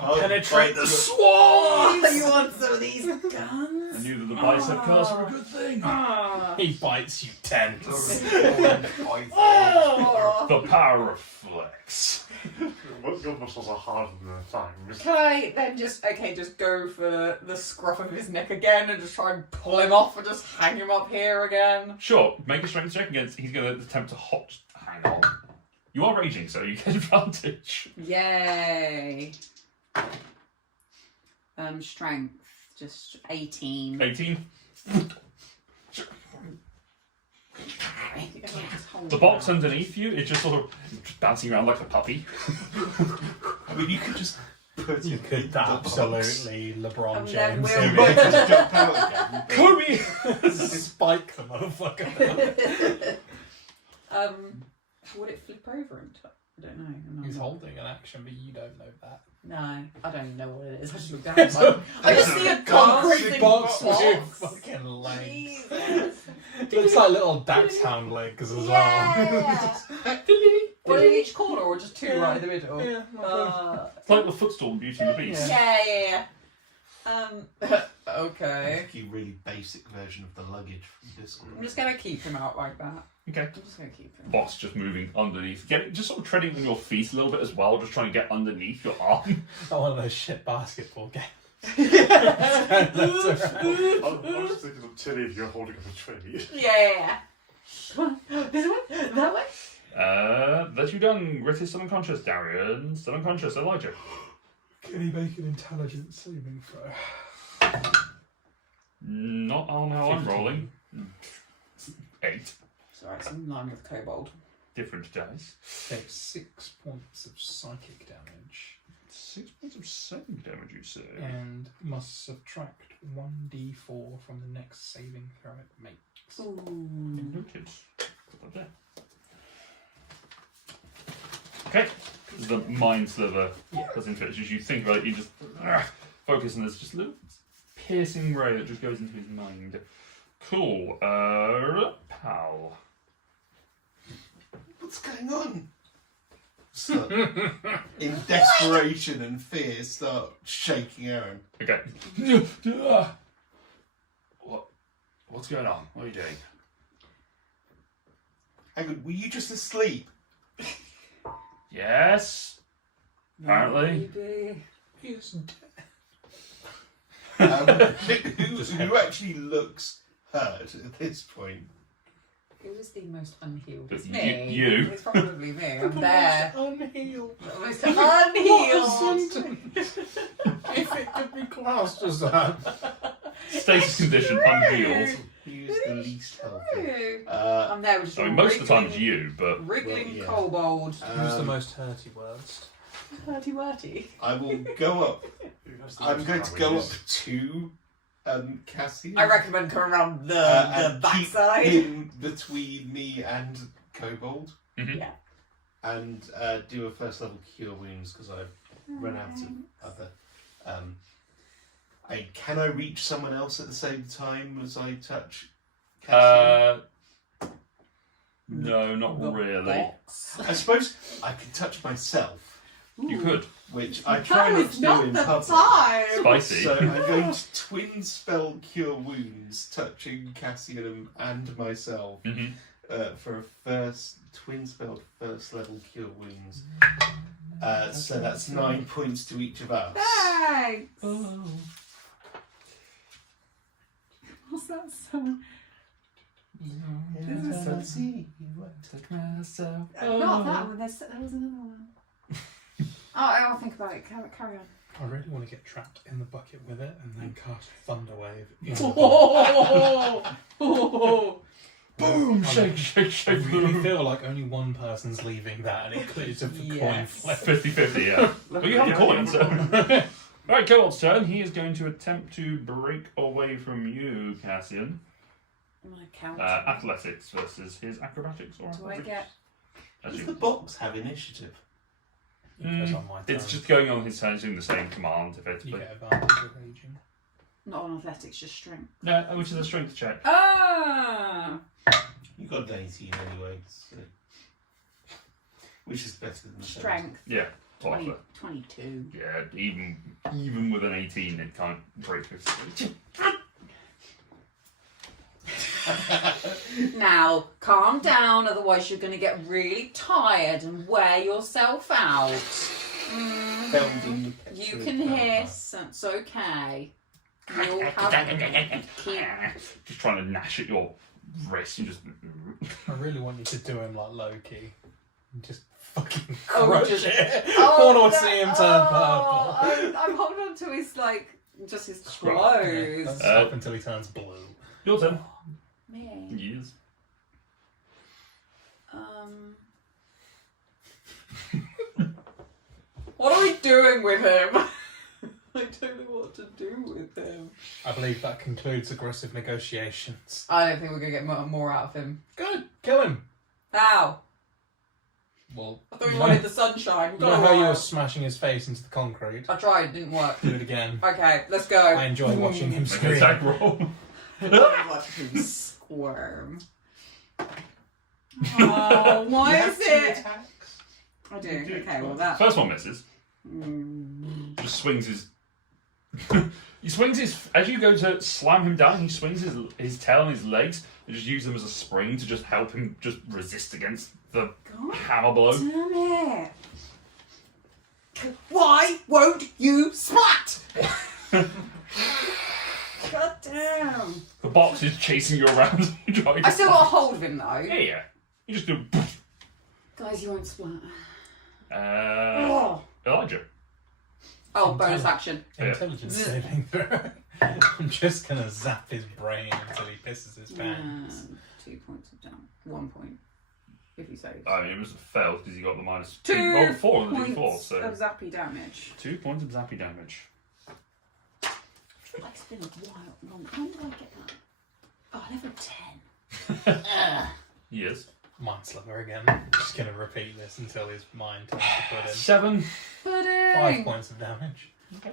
Oh, penetrate bite the your- swamp! Oh, you want some of these I guns? knew that the bicep curls were a good thing. He bites you 10. Oh. The power of flex. Your muscles are harder than the times. Can I then just go for the scruff of his neck again and just try and pull him off and just hang him up here again? Sure, make a strength check against. He's going to attempt to hang on. You are raging, so you get advantage. Yay. Strength, just 18. 18. Hold The box on. underneath you is just sort of bouncing around like a puppy. I mean, you could just put You it could in the box. absolutely LeBron And then James. we'll- him. Might just jump out again. Kobe! Spike the motherfucker. Would it flip over into? I don't know. I'm He's not- holding an action, but you don't know that. No, I don't even know what it is. I just look down. At my, I just see a Concrete dancing box with your box. fucking legs. Jesus. Looks like little dachshund legs as well. Yeah. One in each corner or just 2 right in the middle? Yeah. It's like the footstool in Beauty and the Beast. Yeah. Okay. Like a really basic version of the luggage from Discord. I'm just gonna keep him out like that. Okay. I'm just gonna keep him. Box just moving underneath. Just sort of treading on your feet a little bit as well, just trying to get underneath your arm. Not one of those shit basketball games. I was just thinking of Tilly if you're holding up a tree. Yeah. Come on. This way? That way? That you done. Grit is still unconscious. Darian, still unconscious. Elijah. Can he make an intelligence saving throw? Not on how I'm 15. rolling. 8. It's alright, some line with kobold. Different dice. Take 6 points of psychic damage 6 points of saving damage, you say? and must subtract 1d4 from the next saving throw it makes. Ooh. Noted. Put that there. Okay. The mind sliver goes into it. As you think about it, you just focus, and there's just a little piercing ray that just goes into his mind. Cool. Pal. What's going on? So, in desperation and fear, start shaking Aaron. Okay. What's going on? What are you doing? Hang on, were you just asleep? Yes. Apparently. Maybe. He's dead. Who actually looks hurt at this point? Who is the most unhealed? But It's me. you. It's probably me. I'm there. Unhealed. The most What unhealed. a sentence! If it could be classed as that. Status condition unhealed. Who's the least healthy? Who? Uh, I'm there with just I a mean, most of the time it's wriggling- you, but Wriggling Well, yeah. kobold. Who's the most hurty worst? Hurty-worty. I will go up. Who has the I'm most going to go up damages? to Cassian. I recommend come around the and keep backside. him between me and Kobold. Mhm. Yeah. And do a first level cure wounds because I've run out of other. Can I reach someone else at the same time as I touch Cassian? no, not The really. box. I suppose I could touch myself, You could. which I try That not is to do not in the public. time. Spicy. So I'm going to twin spell cure wounds, touching Cassian and myself hmm for a first twin spell first level cure wounds. So that's 9 points to each of us. Thanks. Oh. What's that song? Not that one. There was another one. I'll think about it. Carry on. I really want to get trapped in the bucket with it and then cast Thunderwave. In the Boom! I Shake, shake, I shake. really feel like only one person's leaving that, and it includes a coin Yes. flip. 50-50, yeah. Well, you have a coin, so... Alright, Kobold's turn. He is going to attempt to break away from you, Cassian. I'm gonna count. Athletics versus his acrobatics, or Do I athletics? get? As Does you- the box have initiative? Because on my turn, It's just going on his turn, doing the same command, you effectively. get advantage of raging. Not on athletics, just strength. No, which is a strength check. Ah. You got an 18 anyway, so. Which is better than the Strength. Yeah, 20, awful. 22. Yeah, even with an 18, it can't break his. Now, calm down, otherwise you're going to get really tired and wear yourself out. Belden, You can hiss, that's okay. You'll have Just trying to gnash at your wrist and just. I really want you to do him like Loki. And just fucking Oh, crush just- it. Oh, I want to no- see him turn oh, purple. I'm holding on to his, just his Scrub. clothes. Let's stop until he turns blue. Your turn. Me. Yes. What are we doing with him? I don't know what to do with him. I believe that concludes aggressive negotiations. I don't think we're going to get more out of him. Good, kill him. How? Well, I thought you wanted the sunshine. You know how you were smashing his face into the concrete? I tried, it didn't work. Do it again. Okay, let's go. I enjoy watching him Make an scream. attack roll. Watch him squirm. Oh, why You is have 2 it? attacks. I do. You do. Okay, well that. First one misses. Just swings his. He swings his. As you go to slam him down, he swings his tail and his legs and just use them as a spring to just help him just resist against the God hammer blow. damn it! Why won't you splat? God damn! The box is chasing you around. Trying to I still got a hold of him though. Yeah. You just do. Guys, you won't splat. Elijah. Oh, bonus action. Intelligence saving throw. I'm just gonna zap his brain until he pisses his pants. 2 points of down. 1 point. If he saves. I mean, it was a fail because you got the minus 2 2. Oh, 4 on the points D4. So of zappy damage. 2 points of zappy damage. I feel like it's been a while long. When did I get that? Oh, level 10. Yes. Mind Sliver again. Just gonna repeat this until his mind turns to put in. 7. Pudding! 5 points of damage. Okay.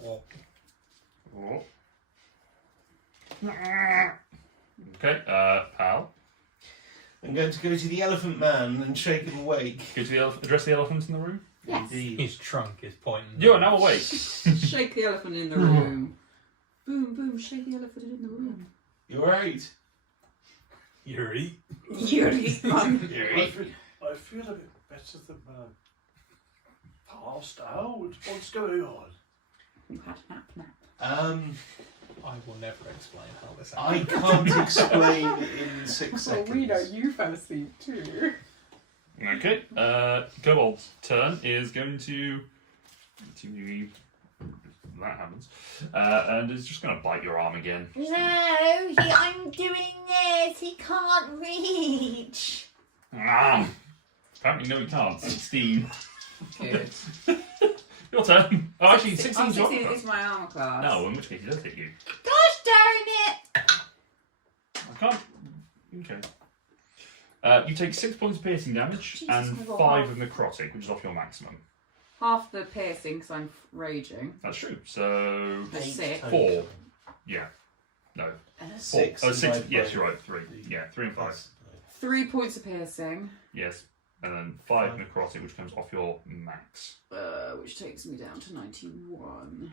4. Oh. Okay, pal. I'm going to go to the Elephant Man and shake him awake. Go to the address the elephant in the room. Yes. Indeed. His trunk is pointing. You are now awake. Shake the elephant in the room. Boom, boom, shake the elephant in the room. You alright? Yuri. Yuri. I feel a bit better than passed out. What's going on? You had a nap. I will never explain how this I happened. can't explain in 6 seconds. Well, we know you fell asleep too. Okay. Kobold's turn is going to. That happens. And it's just going to bite your arm again. No, I'm doing this. He can't reach. Apparently, no, he can't. 16. Good. Your turn. Oh, actually, 16 is your 16 turn. is my armor class. No, in which case he does hit you. Gosh darn it! I can't. Okay. You take 6 points of piercing damage Jesus, and I've got 5 half. of necrotic, which is off your maximum. Half the piercing because I'm raging. That's true. So. 6. 4. Yeah. No. 4. 6. Oh, 6. divided Yes, by you're right. 3. Yeah, 3 and 5. That's- 3 points of piercing, Yes. And then 5 necrotic, which comes off your max. which takes me down to 91.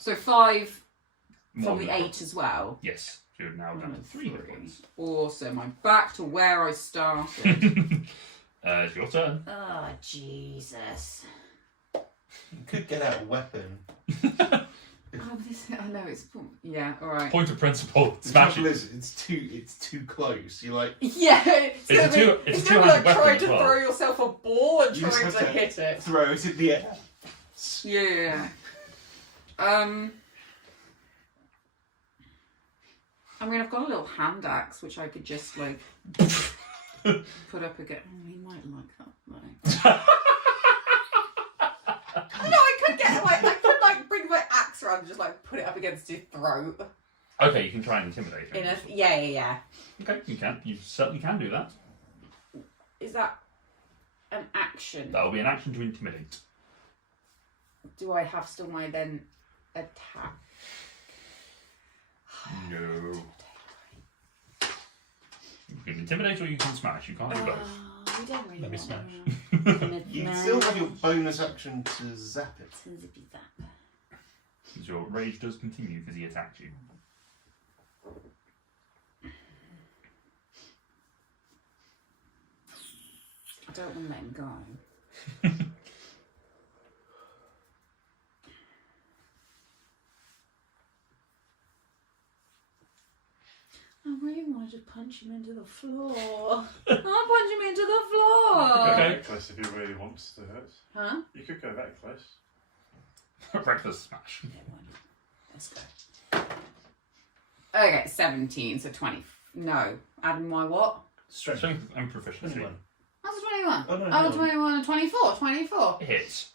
So 5 More from the than- 8 as well. Yes. So you're now down to 3 hit points. Awesome. I'm back to where I started. It's your turn. Oh, Jesus. You could get out a weapon. I know it's. Yeah. All right. Point of principle. The Smash trouble it. is, it's too close. You're like, Yeah, it's a gonna two- be, it's it's a gonna be like two-handed weapon trying as to well. throw yourself a ball and You just trying have to to- hit it. throw it in the air. Yeah. I mean, I've got a little hand axe which I could just like put up again. Oh, he might like that. Though. No, I could get like I could like bring my axe around and just like put it up against his throat. Okay, you can try and intimidate him. Yeah. Okay, you can. You certainly can do that. Is that an action? That will be an action to intimidate. Do I have still my then attack? No. You can intimidate or you can smash. You can't do both. We don't really Let me want smash. to- You still have your bonus action to zap it. Zippy zap. Because your rage does continue because he attacked you. I don't want to let him go. I really wanted to punch him into the floor. I'll punch him into the floor. Okay. Reckless if you really want to do it. Huh? You could go reckless. Reckless smash. Let's go. Okay, 17, so 20. No, adding my what? Strength. Strength and proficiency. 21. That's a 21. Oh, no, Oh, no. 21 and 24. 24. Hits.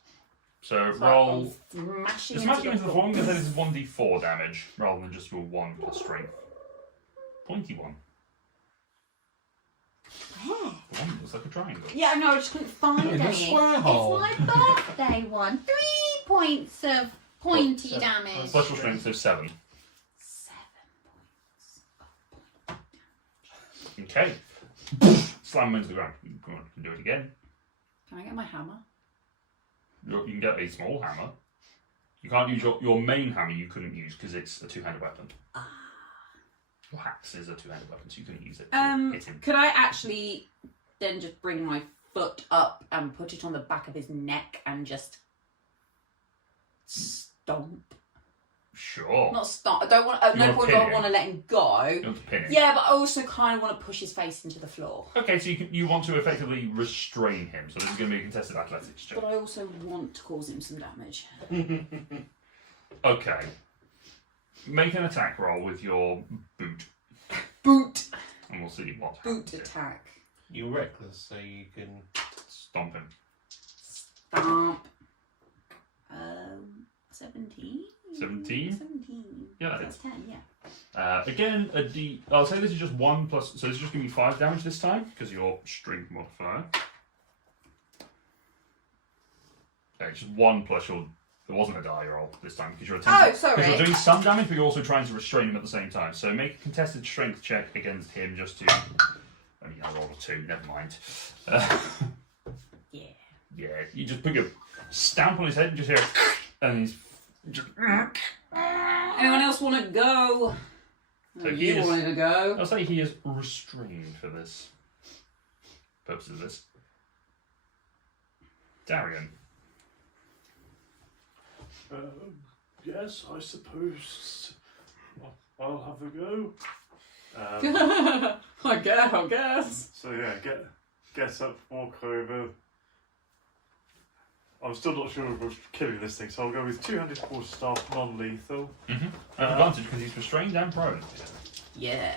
So So roll. I'm smashing Just smash him into the floor because this is 1d4 damage rather than just your 1 plus strength. Pointy one. The one that looks like a triangle. Yeah, no, I just couldn't find In the any. square hole. It's my birthday one. 3 points of pointy What, damage. Special strength, so 7. 7 points. Okay. Slam him into the ground. Go on, you can do it again. Can I get my hammer? You can get a small hammer. You can't use your main hammer, you couldn't use because it's a two-handed weapon. Your axe is a two-handed weapon, so you couldn't use it to hit him. Could I actually then just bring my foot up and put it on the back of his neck and just stomp? Sure. Not stomp. I don't want. You No wanna point. pin I him? want to let him go. You want to pin him. Yeah, but I also kind of want to push his face into the floor. Okay, so you want to effectively restrain him. So this is going to be a contested athletics check. But I also want to cause him some damage. Okay. Make an attack roll with your boot, Boot. and we'll see what Boot happens here. attack. You're reckless, so you can. Stomp him. Stomp. 17. 17? 17. Yeah, that That's is. 10. Yeah. Again, a D. I'll say this is just 1 plus. So this is just going to be 5 damage this time because your strength modifier. It's just 1 plus your. There wasn't a die roll this time because you're attempting. Oh, sorry. Because you're doing some damage, but you're also trying to restrain him at the same time. So make a contested strength check against him just to. I mean, I rolled a 2. Never mind. Yeah. Yeah, you just put your stamp on his head and just hear, and he's just. Anyone else want to go? So Oh, he you is- wanted to go. I'll say he is restrained for this purposes of this. Darian. Yes, I suppose I'll have a go. I guess. So yeah, get up, walk over. I'm still not sure if we're killing this thing, so I'll go with two-handed quarterstaff, non-lethal. Mm-hmm. Advantage because he's restrained and prone. Yeah.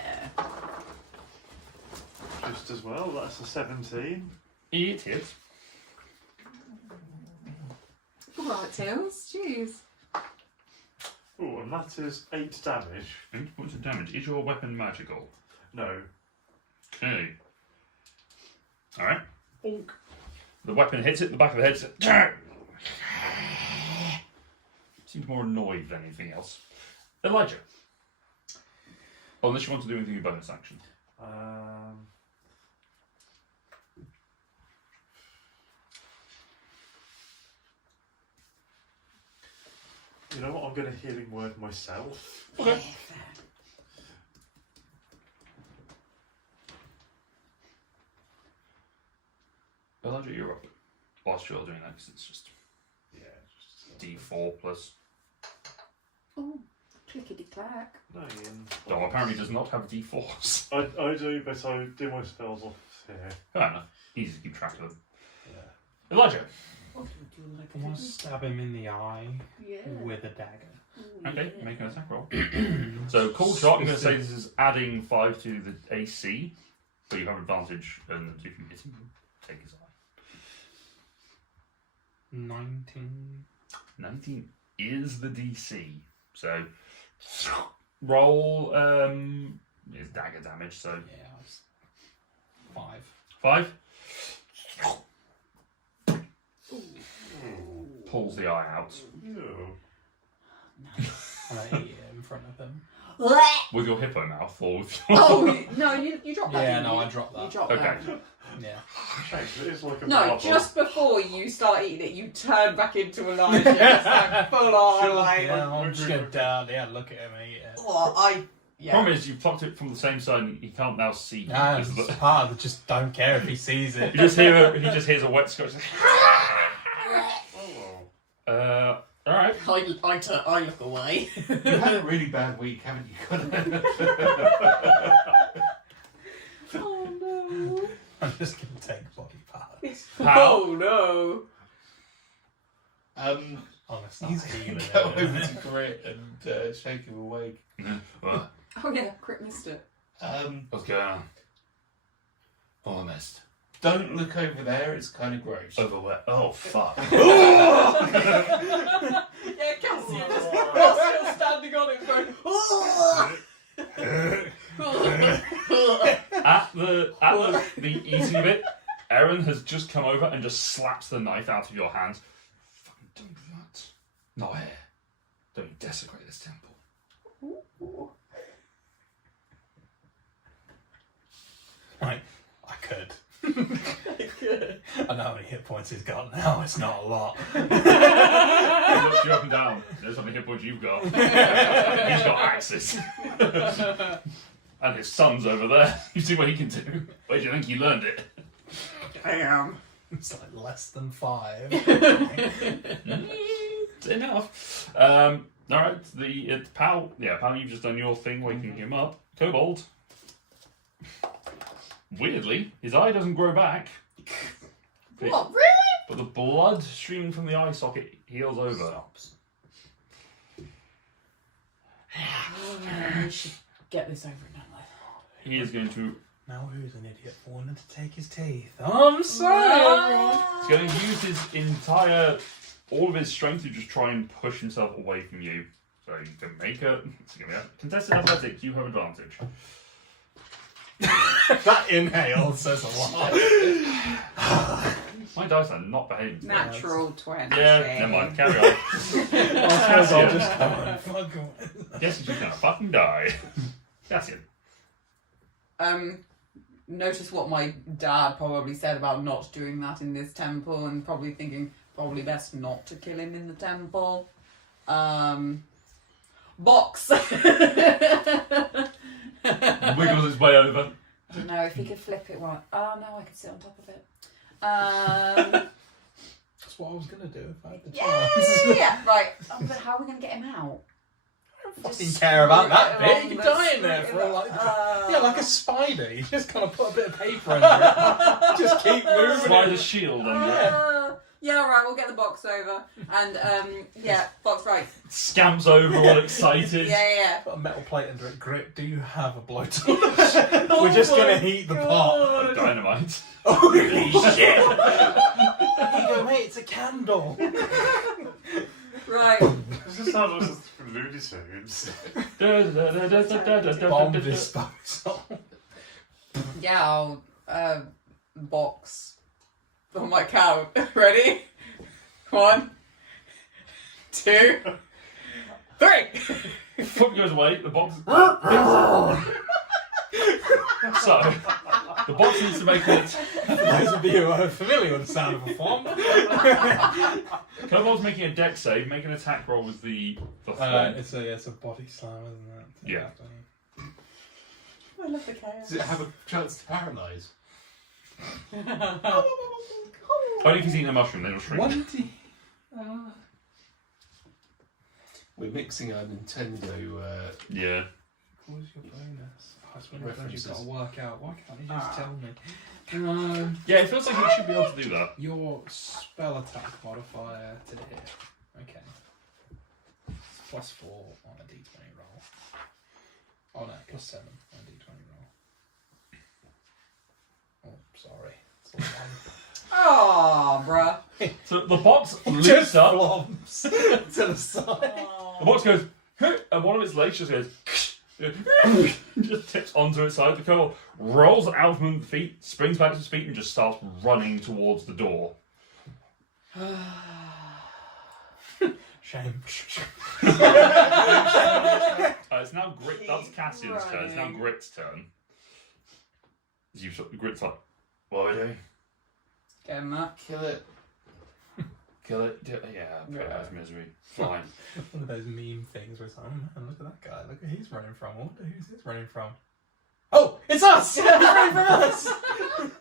Just as well, that's a 17. It hits. Alright, Tails. Jeez. Oh, and that is 8 damage. 8 points of damage. Is your weapon magical? No. Okay. Alright. Bonk. The weapon hits it, the back of the head says, seems more annoyed than anything else. Elijah. Unless you want to do anything with bonus action. You know what? I'm going to healing word myself. Okay. Elijah, you're up. Whilst you're doing that, because it's just Yeah. Just, D4 plus. Oh, clickety clack. 9. Oh, apparently does not have D4s. I do, but I do my spells off here. Fair enough. Easy to keep track of them. Yeah. Elijah. What do you do like I want to stab him in the eye Yeah. with a dagger. Okay, make an attack roll. So, cold shot, I'm going to say this is adding 5 to the AC, but you have advantage, and if you hit him, take his eye. 19. 19 is the DC. So, roll is dagger damage, so Yeah, it's 5. 5. Pulls the eye out. No. And I eat it in front of him. With your hippo mouth, or with your... Oh, no, you dropped that. Yeah, didn't no, you? I dropped that. You dropped Okay. that. Yeah. Actually, it is like a No, marble. just before you start eating it, you turn back into Elijah. It's like full on, like, Yeah, I'm just going to look at him and eat it. oh, yeah. Problem is, you've plucked it from the same side, and he can't now see you. No, Because it's the- part of it. Just don't care if he sees it. he just hears a wet scotch. Oh. Alright. I look away. You've had a really bad week, haven't you? Oh no. I'm just going to take body parts. How? Oh no. I'm going to start He's healing go him. over to Grit and shake him awake. Well, Oh yeah, Crit missed it. what's going on? Oh, I missed. Don't look over there, it's kind of gross. Over where? Oh, fuck. Yeah, Cassian just still standing on it going, At the eating bit, Erin has just come over and just slaps the knife out of your hand. Fucking don't do that. Not here. Don't you desecrate this temple. Right, I could. I know how many hit points he's got now, it's not a lot. He looks you up and down. There's how many hit points you've got. He's got axes. And his son's over there. You see what he can do. Where do you think he learned it? Damn. It's like less than 5. It's enough. Alright, Pal, you've just done your thing, waking him up. Kobold. Weirdly, his eye doesn't grow back. What, really? But the blood streaming from the eye socket heals over. Stops. We should get this over and done with. He is going to Now who's an idiot for wanting to take his teeth? Oh, I'm sorry, everyone. He's going to use his all of his strength to just try and push himself away from you. So you can make it's going to be a contested athletics. You have advantage. That inhale says a lot. My dice are not behaving. Natural 20. Yeah, never mind. Carry on. I suppose I'll just come and fuck him. Guess you're going to fucking die. That's it. Notice what my dad probably said about not doing that in this temple, and probably thinking probably best not to kill him in the temple. Box. Wiggles his way over. I don't know if he could flip it right. Oh no, I could sit on top of it. I That's what I was going to do if I had the Yeah, chance. yeah. Right. But how are we going to get him out? I don't fucking Just care about that screw it bit. along You the- can die in there screw for it all like along- yeah, like a spider. You just kind of put a bit of paper under it. Just keep moving Slide a it. shield under it. Yeah, right, we'll get the box over. And, box right. Scamps over, all excited. Yeah. Put a metal plate under it. Grit, do you have a blowtorch? We're just going to heat the pot. Dynamite. Holy shit! You go, mate, it's a candle. Right. This is how this is from Looney Tunes. Bomb disposal. Yeah, I'll, box on my count. Ready? 1, 2, 3. Foot goes away, the box. So, the box needs to make it. Those of you who are familiar with the sound of a bomb. Kobold's making a deck save, make an attack roll with the thumb. It's a body slam, isn't it? Yeah. I love the chaos. Does it have a chance to paralyse? Only if he's eating a mushroom, then it'll shrink. 20. We're mixing our Nintendo. Yeah. What was your bonus? Oh, it's one of those References. you've got to work out. Why can't you just tell me? Yeah, it feels like he should be able to do that. Your spell attack modifier to hit. Okay. It's +4 on a d20 roll. Oh no, +7 on a d20 roll. Oh, sorry. It's a 1. Oh, bruh. So the box loops Just up. flops to the side. The box goes, and one of its legs just goes, just tips onto its side. The kobold rolls out from the feet, springs back to his feet, and just starts running towards the door. Shame. It's now Grit. That's Cassian's turn. It's now running. Grit's turn. As you Grit's like, what are we doing? Get him up. Kill it. Kill it. Yeah, put it out of misery. Fine. One of those meme things where it's like, oh man, look at that guy. Look at he's running from. I wonder who's this running from. Oh, it's us! He's running from us!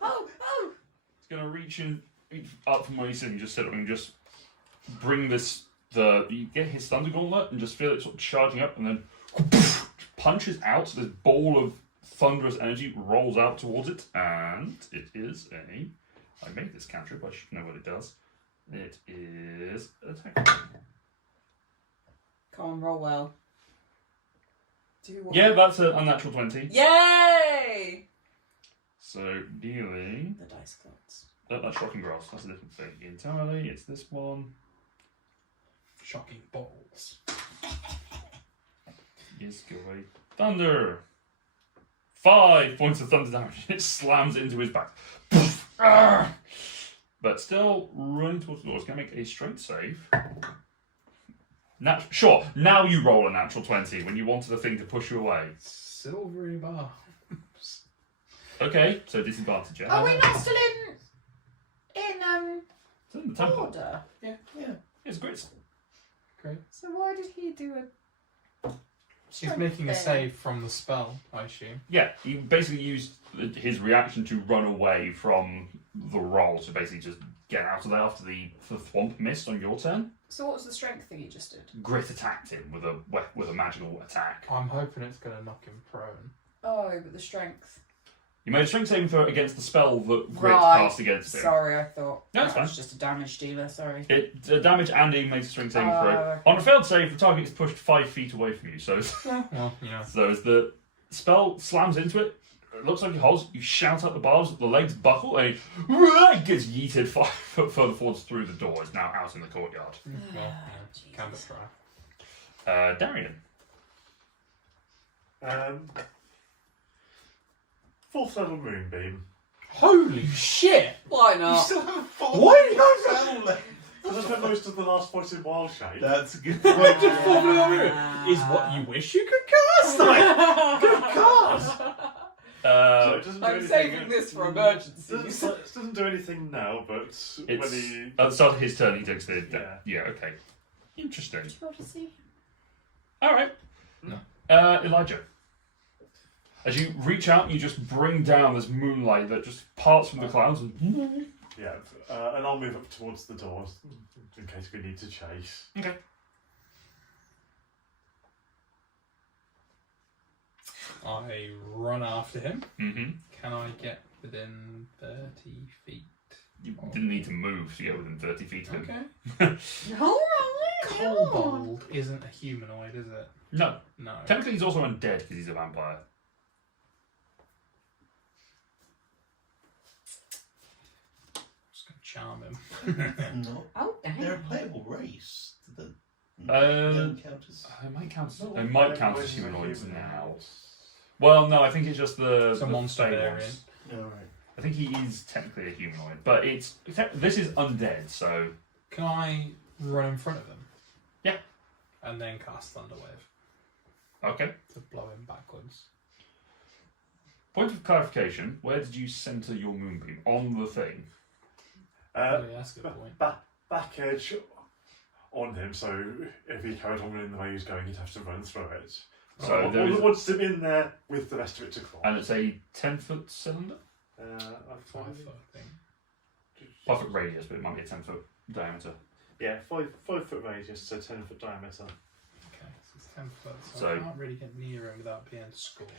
Oh! He's gonna reach up from where he's sitting, just sit up and just bring this. You get his thunder gauntlet and just feel it sort of charging up, and then punches out. So this ball of thunderous energy rolls out towards it, and it is a. I made this cantrip. I should know what it does. It is attack. Come on, roll well. Do what? Yeah, that's an unnatural 20. Yay! So dealing. The dice gods. That's shocking grass. That's a different thing entirely. It's this one. Shocking balls. Yes, go away. Thunder. 5 points of thunder damage. It slams into his back. But still running towards the door. It's going to make a strength save. Sure, now you roll a natural 20 when you wanted the thing to push you away. Silvery bar. Okay, so disadvantage. Yeah? Are we not still in It's in the temple. order? Yeah. It's great. Great. So why did he do a He's making a save from the spell, I assume. Yeah, he basically used his reaction to run away from the roll to basically just get out of there after the thwomp missed on your turn. So what was the strength thing you just did? Grit attacked him with a magical attack. I'm hoping it's going to knock him prone. Oh, but the strength. You made a strength saving throw against the spell that Grit Right. cast against him. Sorry, I thought No, it's that was fine. just a damage dealer, sorry. It damage and he makes a strength saving throw. Okay. On a failed save, the target is pushed 5 feet away from you. So, Well, you know. so as the spell slams into it, it looks like it holds. You shout out the barbs, the legs buckle, and it gets yeeted 5 foot further forwards through the door. It's now out in the courtyard. Well, you know. Canvas try. Darian. Fourth level moonbeam. Holy shit! Why You not? still have a full Why did spell left. Because I spent most of the last point in wild shape. That's a good Just point. fall below it. Is what you wish you could cast. Like, good cast. So it doesn't do I'm anything. saving this for emergencies. It doesn't do anything now, but when It's he. at the start of his turn, he takes the. Yeah. Okay. Interesting. Did you want to see? All right. No. Elijah. As you reach out, you just bring down this moonlight that just parts from the clouds and Yeah, and I'll move up towards the doors in case we need to chase. Okay. I run after him. Mm-hmm. Can I get within 30 feet? You didn't need to move to get within 30 feet of him. Okay. No, Kobold isn't a humanoid, is it? No. No. Technically, he's also undead because he's a vampire. Just gonna charm him. No. Oh, They're a damn. playable race. They Um, don't count as. They might count as, No, they might count where's as the humanoids human now. now? Well, no, I think it's just the It's a the monster Fey variant. ones. Alright. I think he is technically a humanoid, but this is undead, so Can I run in front of him? Yeah. And then cast Thunderwave okay. to blow him backwards. Point of clarification: where did you centre your moonbeam on the thing? Oh, yeah, that's a good point. Back edge on him, so if he carried on in the way he was going, he'd have to run through it. So I there is, want him in there with the rest of it to cross. and it's a 10-foot cylinder, 5 foot thing. 5-foot radius, but it might be a 10-foot diameter. Yeah, 5-foot radius, so 10-foot diameter. Okay, so it's 10 foot, so, So- I can't really get near him without being scorched.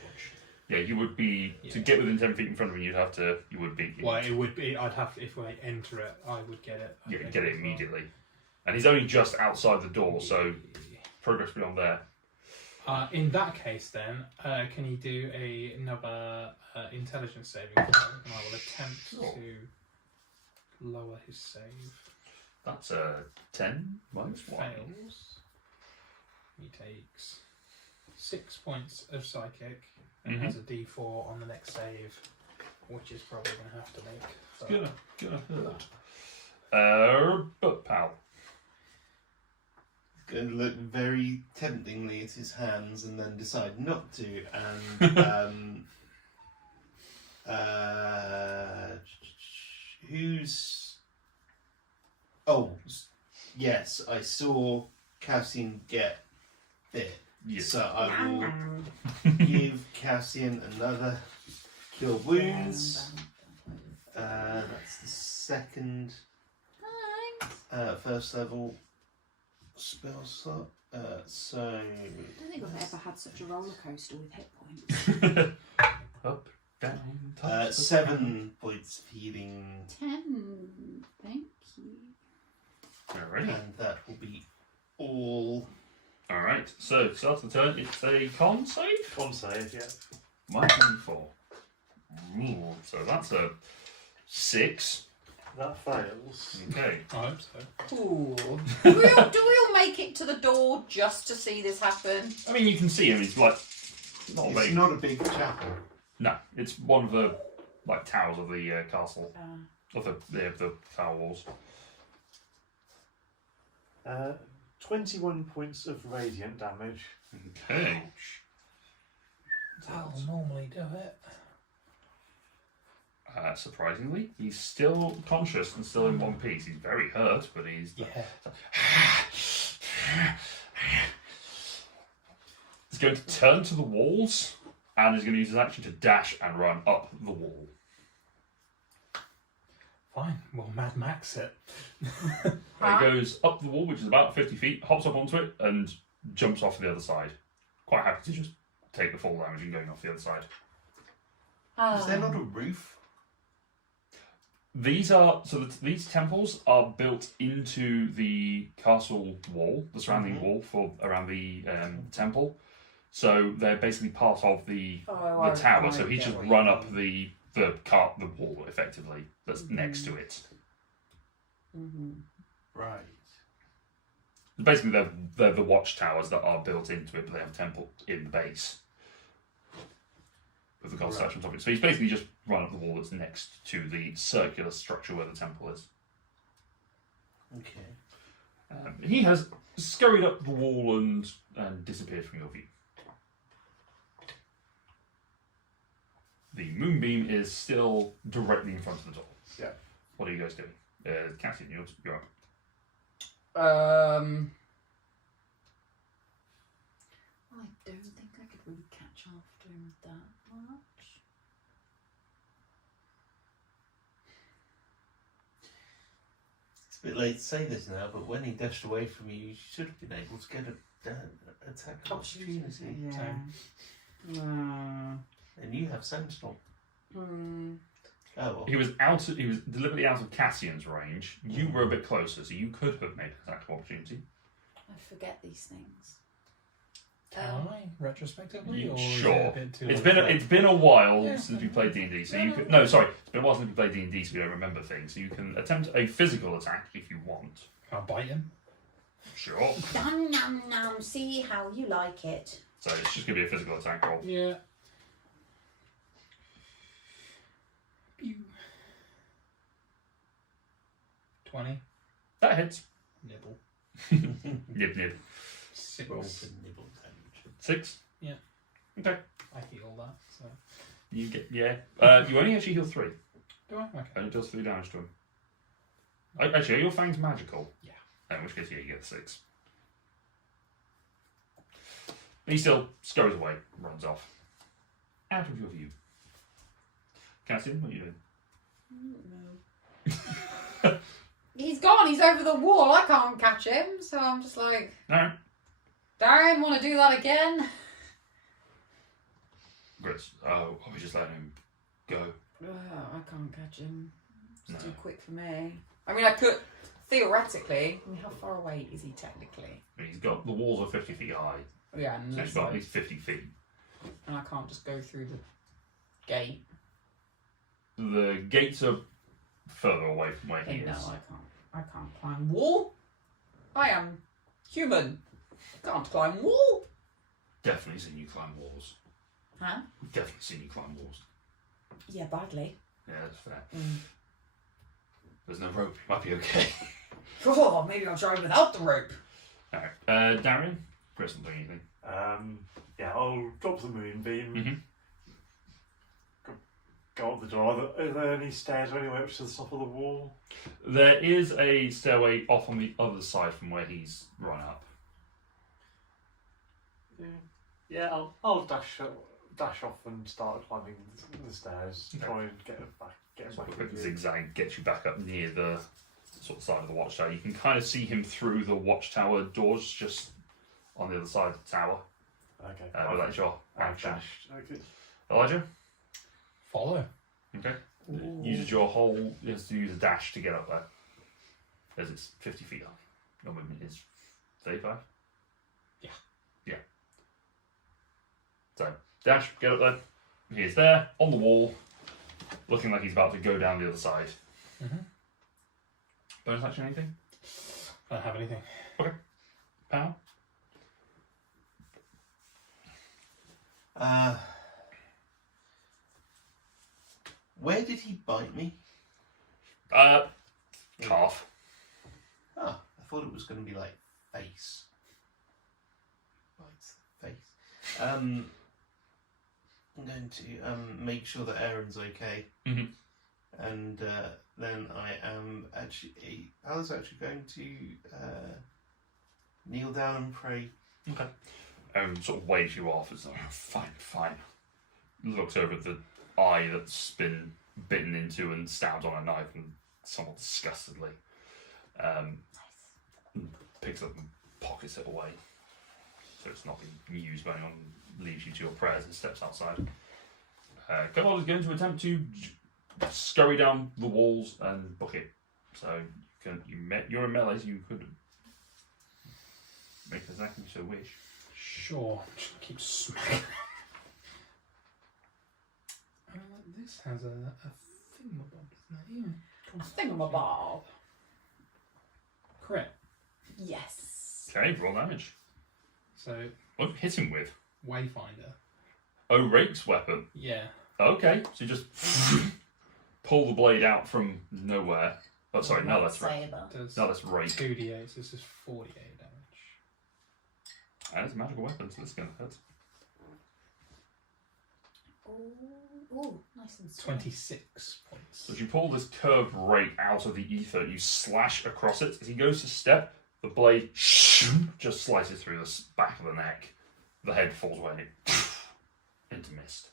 Yeah, you would be to Yeah. get within 10 feet in front of him. You'd have to. You would be. Well, it would be. I'd have if I enter it, I would get it. I Yeah, think, get it as well. immediately. And he's only just outside the door, so progress beyond there. In that case, then, can he do another intelligence saving throw? And I will attempt Sure. to lower his save. That's a 10 minus 1. Fails. He takes 6 points of psychic and Mhm. has a D4 on the next save, which is probably going to have to make. So Gonna hurt. But pal. Going to look very temptingly at his hands and then decide not to. And who's? Oh, yes, I saw Cassian get bit, Yes. so I will give Cassian another cure wounds. That's the second first level spell slot. So I don't think I've ever had such a roller coaster with hit points. Up, down, touch the 7 points of healing, 10. Thank you. ground. Alrighty. and that will be all. Alright, so start of the turn. It's a con save. Con save, yeah. Minus 4. Ooh, so that's a 6. That fails. Okay. I hope so. Cool. do we all make it to the door just to see this happen? I mean, you can see him. He's like not It's very. not a big chapel. No, it's one of the like towers of the castle of the tower walls. 21 points of radiant damage. Okay. That'll normally do it. Surprisingly, he's still conscious and still in one piece. He's very hurt, but he's. Yeah. He's going to turn to the walls and is going to use his action to dash and run up the wall. Fine, we'll Mad Max it. He goes up the wall, which is about 50 feet, hops up onto it, and jumps off the other side. Quite happy to just take the full damage and going off the other side. Is there not a roof? These these temples are built into the castle wall, the surrounding wall for around the temple. So they're basically part of the tower. So he's just run up the wall effectively that's next to it. Right. Basically, they're the watchtowers that are built into it, but they have a temple in the base with the god statue on top of it. So he's basically just run up the wall that's next to the circular structure where the temple is. Okay. He has scurried up the wall and disappeared from your view. The moonbeam is still directly in front of the door. Yeah. What are you guys doing? Cassian, you're up. I don't think I could really catch after him that much. a bit late to say this now, but when he dashed away from you, you should have been able to get an attack opportunity. Yeah. And you have Sandstorm. Hmm. Oh, well. He was deliberately out of Cassian's range. You were a bit closer, so you could have made an attack of opportunity. I forget these things. Can I retrospectively? You- Or is it sure. a bit too It's late? it's been a while Yeah. since we played D&D, so No, you no. could... No, sorry. It's been a while since we played D&D, so we don't remember things. So you can attempt a physical attack if you want. I'll bite him. Sure. Nom nom nom. See how you like it. So it's just going to be a physical attack roll. Yeah. Pew. 20. That hits. Nibble. Nib, nib. 6. Roll for nibble damage. 6? Yeah. Okay. I heal that, so. You get... Yeah. You only actually heal 3. Do I? Okay. And it does 3 damage to him. Actually, are your fangs magical? Yeah. In which case, yeah, you get 6. He still scurries away, runs off. Out of your view. Cassian, what are you doing? He's gone. He's over the wall. I can't catch him. So I'm just like, No. Darren, want to do that again? Grits. Oh, are we just letting him go? I can't catch him. It's No. too quick for me. I mean, I could theoretically. I mean, how far away is he technically? He's got... The walls are 50 feet high. Yeah, and, So that's he's got at like, least 50 feet. and I can't just go through the gate. The gates are further away from where he No, is. I can't climb wall. I am human. Can't climb wall. Definitely seen you climb walls. Huh? Definitely seen you climb walls. Yeah, badly. Yeah, that's fair. Mm. There's no rope. Might be okay. Oh, maybe I'll try without the rope. Alright. Darian? Chris, not doing anything. Yeah, I'll drop the moonbeam. Mhm. Go up the door. Are there any stairs or anywhere up to the top of the wall? There is a stairway off on the other side from where he's run up. Yeah, I'll dash off and start climbing the stairs. Okay. Try and get him back. So a quick zigzag gets you back up near the sort of side of the watchtower. You can kind of see him through the watchtower doors just on the other side of the tower. Okay. But that's your I've action. dashed. Okay. Elijah? Follow. Okay. Uses your whole... You have to use a dash to get up there. As it's 50 feet high. Your movement is 35? Yeah. Yeah. So, dash, get up there. He is there, on the wall, looking like he's about to go down the other side. Mm-hmm. Bonus action, anything? I don't have anything. Power? Where did he bite me? Calf. Ah, I thought it was going to be like face. Bites the face. I'm going to make sure that Aaron's okay. Mhm. And then I am actually... Paula's actually going to kneel down and pray. Okay. Sort of waves you off. It's like, oh, fine, fine. Looks over at the eye that's been bitten into and stabbed on a knife and somewhat disgustedly. Picks up and pockets it away. So it's not being used by anyone. Leaves you to your prayers and steps outside. Kobold is going to attempt to scurry down the walls and book it. So you're in melee, so you could make an attack if you so wish. Sure. Just keep smacking. This has a thingamabob, doesn't it? Yeah. Thingamabob. Correct. Yes. Okay, roll damage. So, What hit him with? Wayfinder. Oh, Rake's weapon. Yeah. Okay, so you just pull the blade out from nowhere. Oh, sorry, no, that's Rake. Does No, that's Rake. 2d8, so this is 48 damage. And it's a magical weapon, so this is going to hurt. Ooh, nice and sweet. 26 points. So as you pull this curved rake out of the ether, you slash across it. As he goes to step, the blade just slices through the back of the neck. The head falls away and it into mist.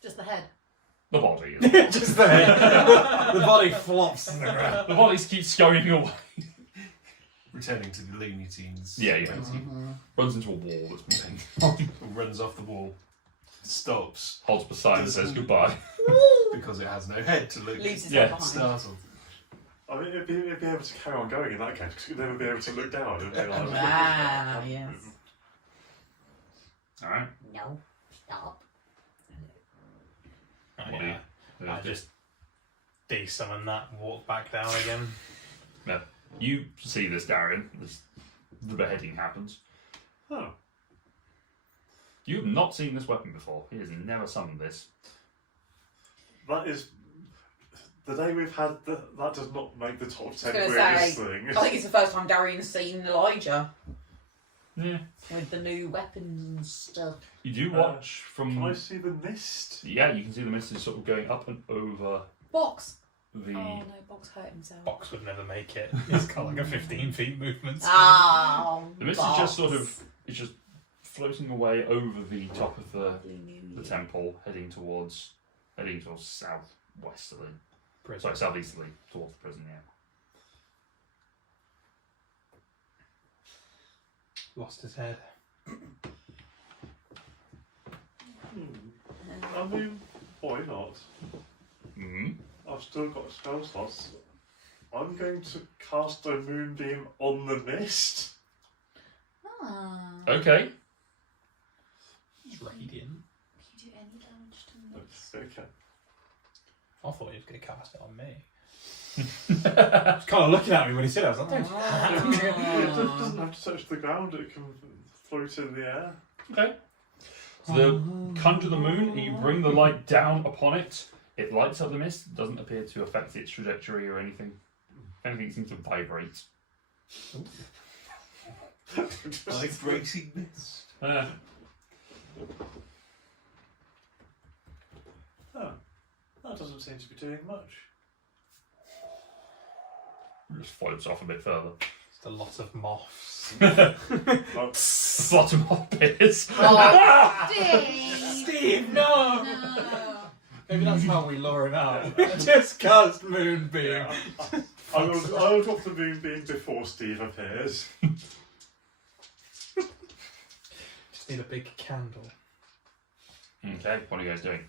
Just the head. The body is. Just the body flops in the ground. The bodies keep scurrying away. Returning to the Looney Tunes. Yeah, yeah. Runs into a wall that's moving. Runs off the wall. Stops. Holds up a sign that says goodbye. Because it has no head to look Leaves his Yeah. head behind. startled. I mean, it'd be able to carry on going in that case, because you'd never be able to look down. It'd be like, Ah, yes. Alright. No, stop. Oh, What do yeah. you- I just de-summon that and walk back down again. No. You see this, Darian, as the beheading happens. oh, You have not seen this weapon before. He has never summoned this. that is. The day we've had that does not make the top 10 gonna weirdest say, things. I think it's the first time Darian's seen Elijah Yeah. with the new weapons and stuff. You do watch Can from... I see the mist? Yeah, you can see the mist is sort of going up and over Box. the... Oh no, Box hurt himself. Box would never make it. He's got like a 15 feet movement. Oh, The mist is just sort of... It's just floating away over the top of the temple, heading towards southwesterly. Sorry, southeasterly, towards the prison, yeah. Lost his head. I mean, why not? Mm-hmm. I've still got spell slots. I'm going to cast a moonbeam on the mist. Ah. Okay. It's radiant. Can you do any damage to me? Okay. I thought he was going to cast it on me. He was kind of looking at me when he said it. I was like, It doesn't have to touch the ground, it can float in the air. Okay. So the conjure the moon, you bring the light down upon it. It lights up the mist. It doesn't appear to affect its trajectory or anything. If anything, it seems to vibrate. Vibrating mist. Uh, Oh, that doesn't seem to be doing much. just floats off a bit further. just a lot of moths. Bottom of bits. Oh, Steve! Steve, no! No. Maybe that's how we lure him out. Just cast Moonbeam. Yeah. I'll drop the moonbeam before Steve appears. Just need a big candle. Okay, what are you guys doing?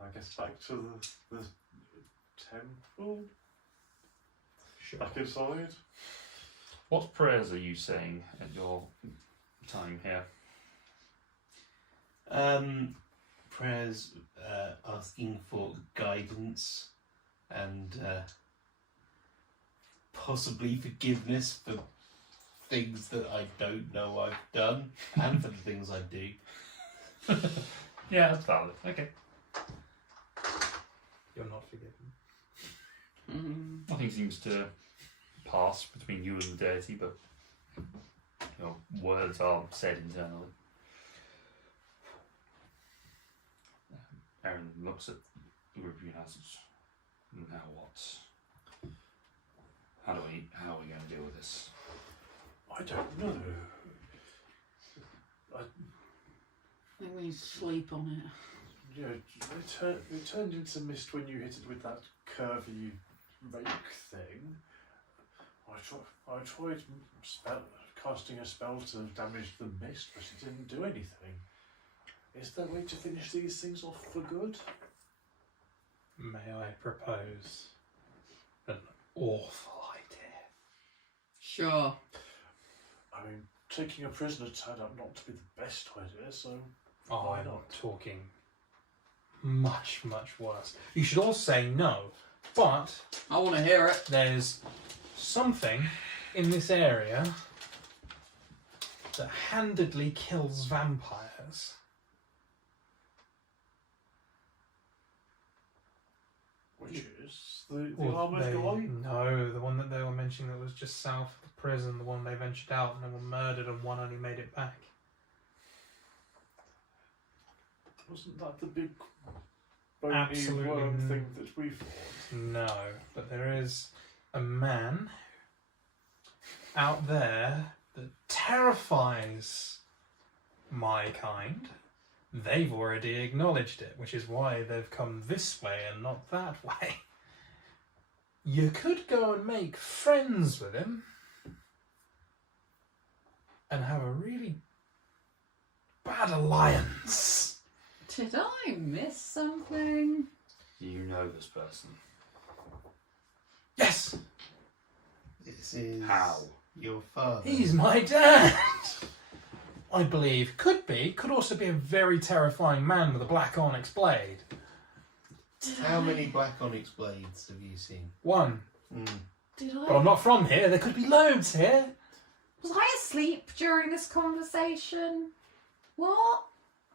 I guess back to the temple? Sure. Back inside? What prayers are you saying at your time here? Prayers asking for guidance and possibly forgiveness for things that I don't know I've done and for the things I do. Yeah, that's valid. Okay. You're not forgiven. Nothing seems to pass between you and the deity, but words are said internally. Aaron looks at the group of you and asks, now what? How are we going to deal with this? I don't know. I think we sleep on it. Yeah, it turned into mist when you hit it with that curvy rake thing. I tried casting a spell to damage the mist, but it didn't do anything. Is there a way to finish these things off for good? May I propose an awful idea? Sure. I mean, taking a prisoner turned out not to be the best idea, so Oh, why I'm not? talking much, much worse. You should all say no, but I want to hear it. there's something in this area that handedly kills vampires. Which is the Or armoured guy? No, the one that they were mentioning that was just south of the prison, the one they ventured out and they were murdered and one only made it back. Wasn't that the big bony Absolutely worm thing that we fought? No, but there is a man out there that terrifies my kind, they've already acknowledged it, which is why they've come this way and not that way. You could go and make friends with him and have a really bad alliance. Did I miss something? You know this person. Yes, This is How? your father. he's my dad. I believe could also be a very terrifying man with a black onyx blade. How many black onyx blades have you seen? One. Did But I? I'm not from here. There could be loads here. Was I asleep during this conversation? What?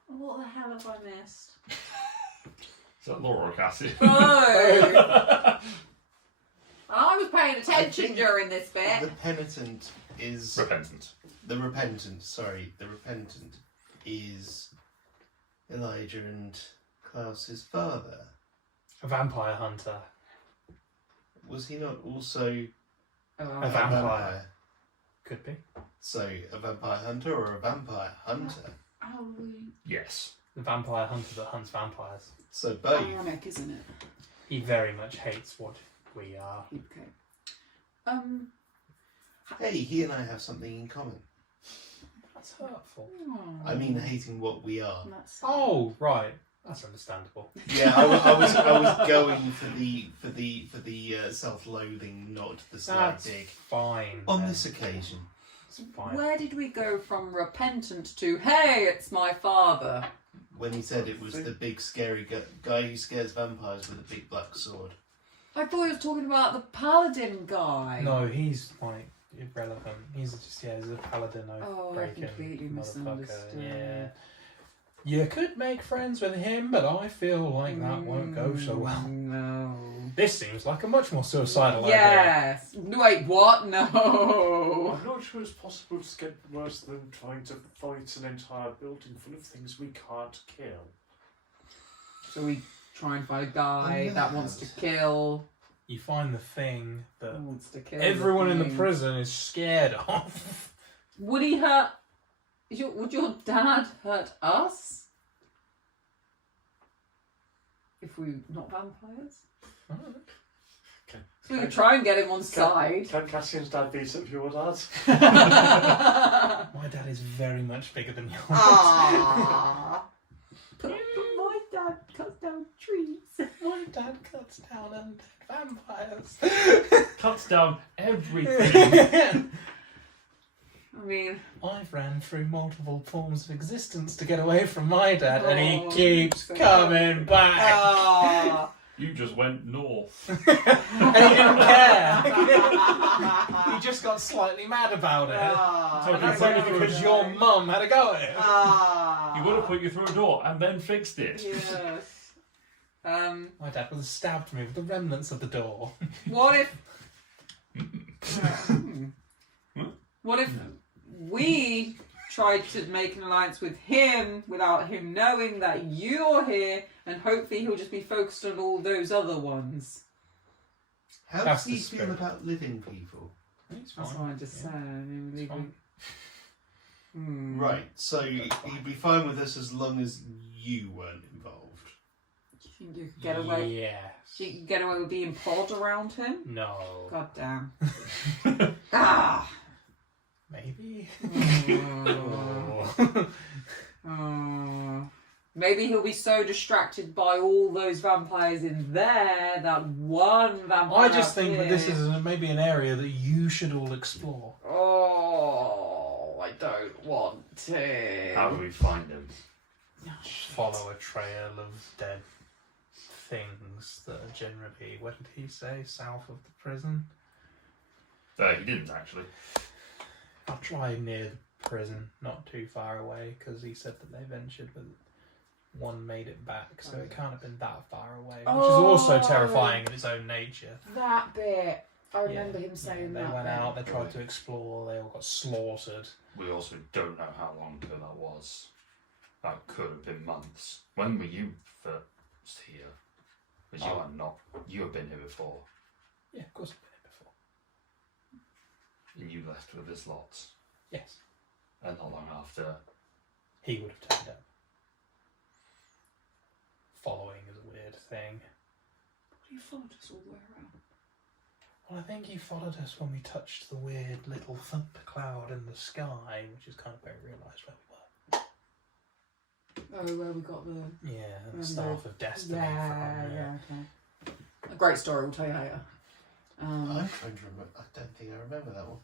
What the hell have I missed? Is that Laura or Cassie? Oh! I was paying I attention think during this bit. The penitent is... Repentant. The repentant is Elijah and Klaus's father. A vampire hunter. Was he not also A Oh, vampire. Could be. So, a vampire hunter or a vampire hunter? Yes. The vampire hunter that hunts vampires. So both. ironic, isn't it? He very much hates what we are. Okay. Hey, he and I have something in common. That's hurtful. I mean, hating what we are. That's Oh, right. That's understandable. Yeah, I was going for the self-loathing, not the slight That's dig. fine. On then. this occasion, It's fine. Where did we go from repentant to, hey, it's my father? when he said it was the big scary guy who scares vampires with a big black sword. I thought he was talking about the paladin guy. No, he's like irrelevant. He's just he's a paladin Oh, I breaking completely motherfucker. misunderstood. Yeah. You could make friends with him, but I feel like that won't go so well. No. This seems like a much more suicidal idea. Yes. Wait, what? No. I'm not sure it's possible to get worse than trying to fight an entire building full of things we can't kill. So we try and find a guy Oh, that wants to yes. kill. You find the thing that Wants to kill. everyone in the thing. prison is scared of. Would he hurt? Would your dad hurt us? If we're not vampires? Okay. So we could try and get him on side. Can Cassian's dad beat up your dad? My dad is very much bigger than yours. Aww. But my dad cuts down trees. My dad cuts down undead vampires. Cuts down everything. I mean, I've ran through multiple forms of existence to get away from my dad, and he Oh, keeps so- coming back. ah. You just went north. And he didn't care. He just got slightly mad about it. Ah. And that's only because your mum had a go at him. Ah. He would have put you through a door and then fixed it. Yes. My dad would have stabbed me with the remnants of the door. What if? What if we tried to make an alliance with him without him knowing that you're here, and hopefully he'll just be focused on all those other ones? How That's does he the feel spirit. about living people? It's That's fine. what I just Yeah. said. I mean, It's fine. Right, so he'd be fine with us as long as you weren't involved. Do you think you could get away? Yes. Do you think you could get away with being pod around him? No. God damn. Ah. Maybe. Oh. Oh. Maybe he'll be so distracted by all those vampires in there that one vampire. I just think that this here- is maybe an area that you should all explore. Oh, I don't want to. How do we find him? Follow a trail of dead things that are generally, what did he say, south of the prison? He didn't actually. I'll try near the prison, not too far away, because he said that they ventured, but one made it back, so it can't have been that far away, which is also terrifying in its own nature. That bit. I remember Yeah, him saying they that. went bit. out, they tried to explore, they all got slaughtered. We also don't know how long ago that was. That could have been months. When were you first here? Because you are not. You have been here before. Yeah, of course I've been here before. And you left with his lots. Yes, And not long after. he would have turned up. following is a weird thing. But you followed us all the way around. Well, I think he followed us when we touched the weird little thunder cloud in the sky, which is kind of where we realised where we were. Oh, where we got the... Yeah, the Staff of Destiny Yeah, from. yeah, okay. A great story, we'll tell you later. I'm trying to remember. I don't think I remember that one.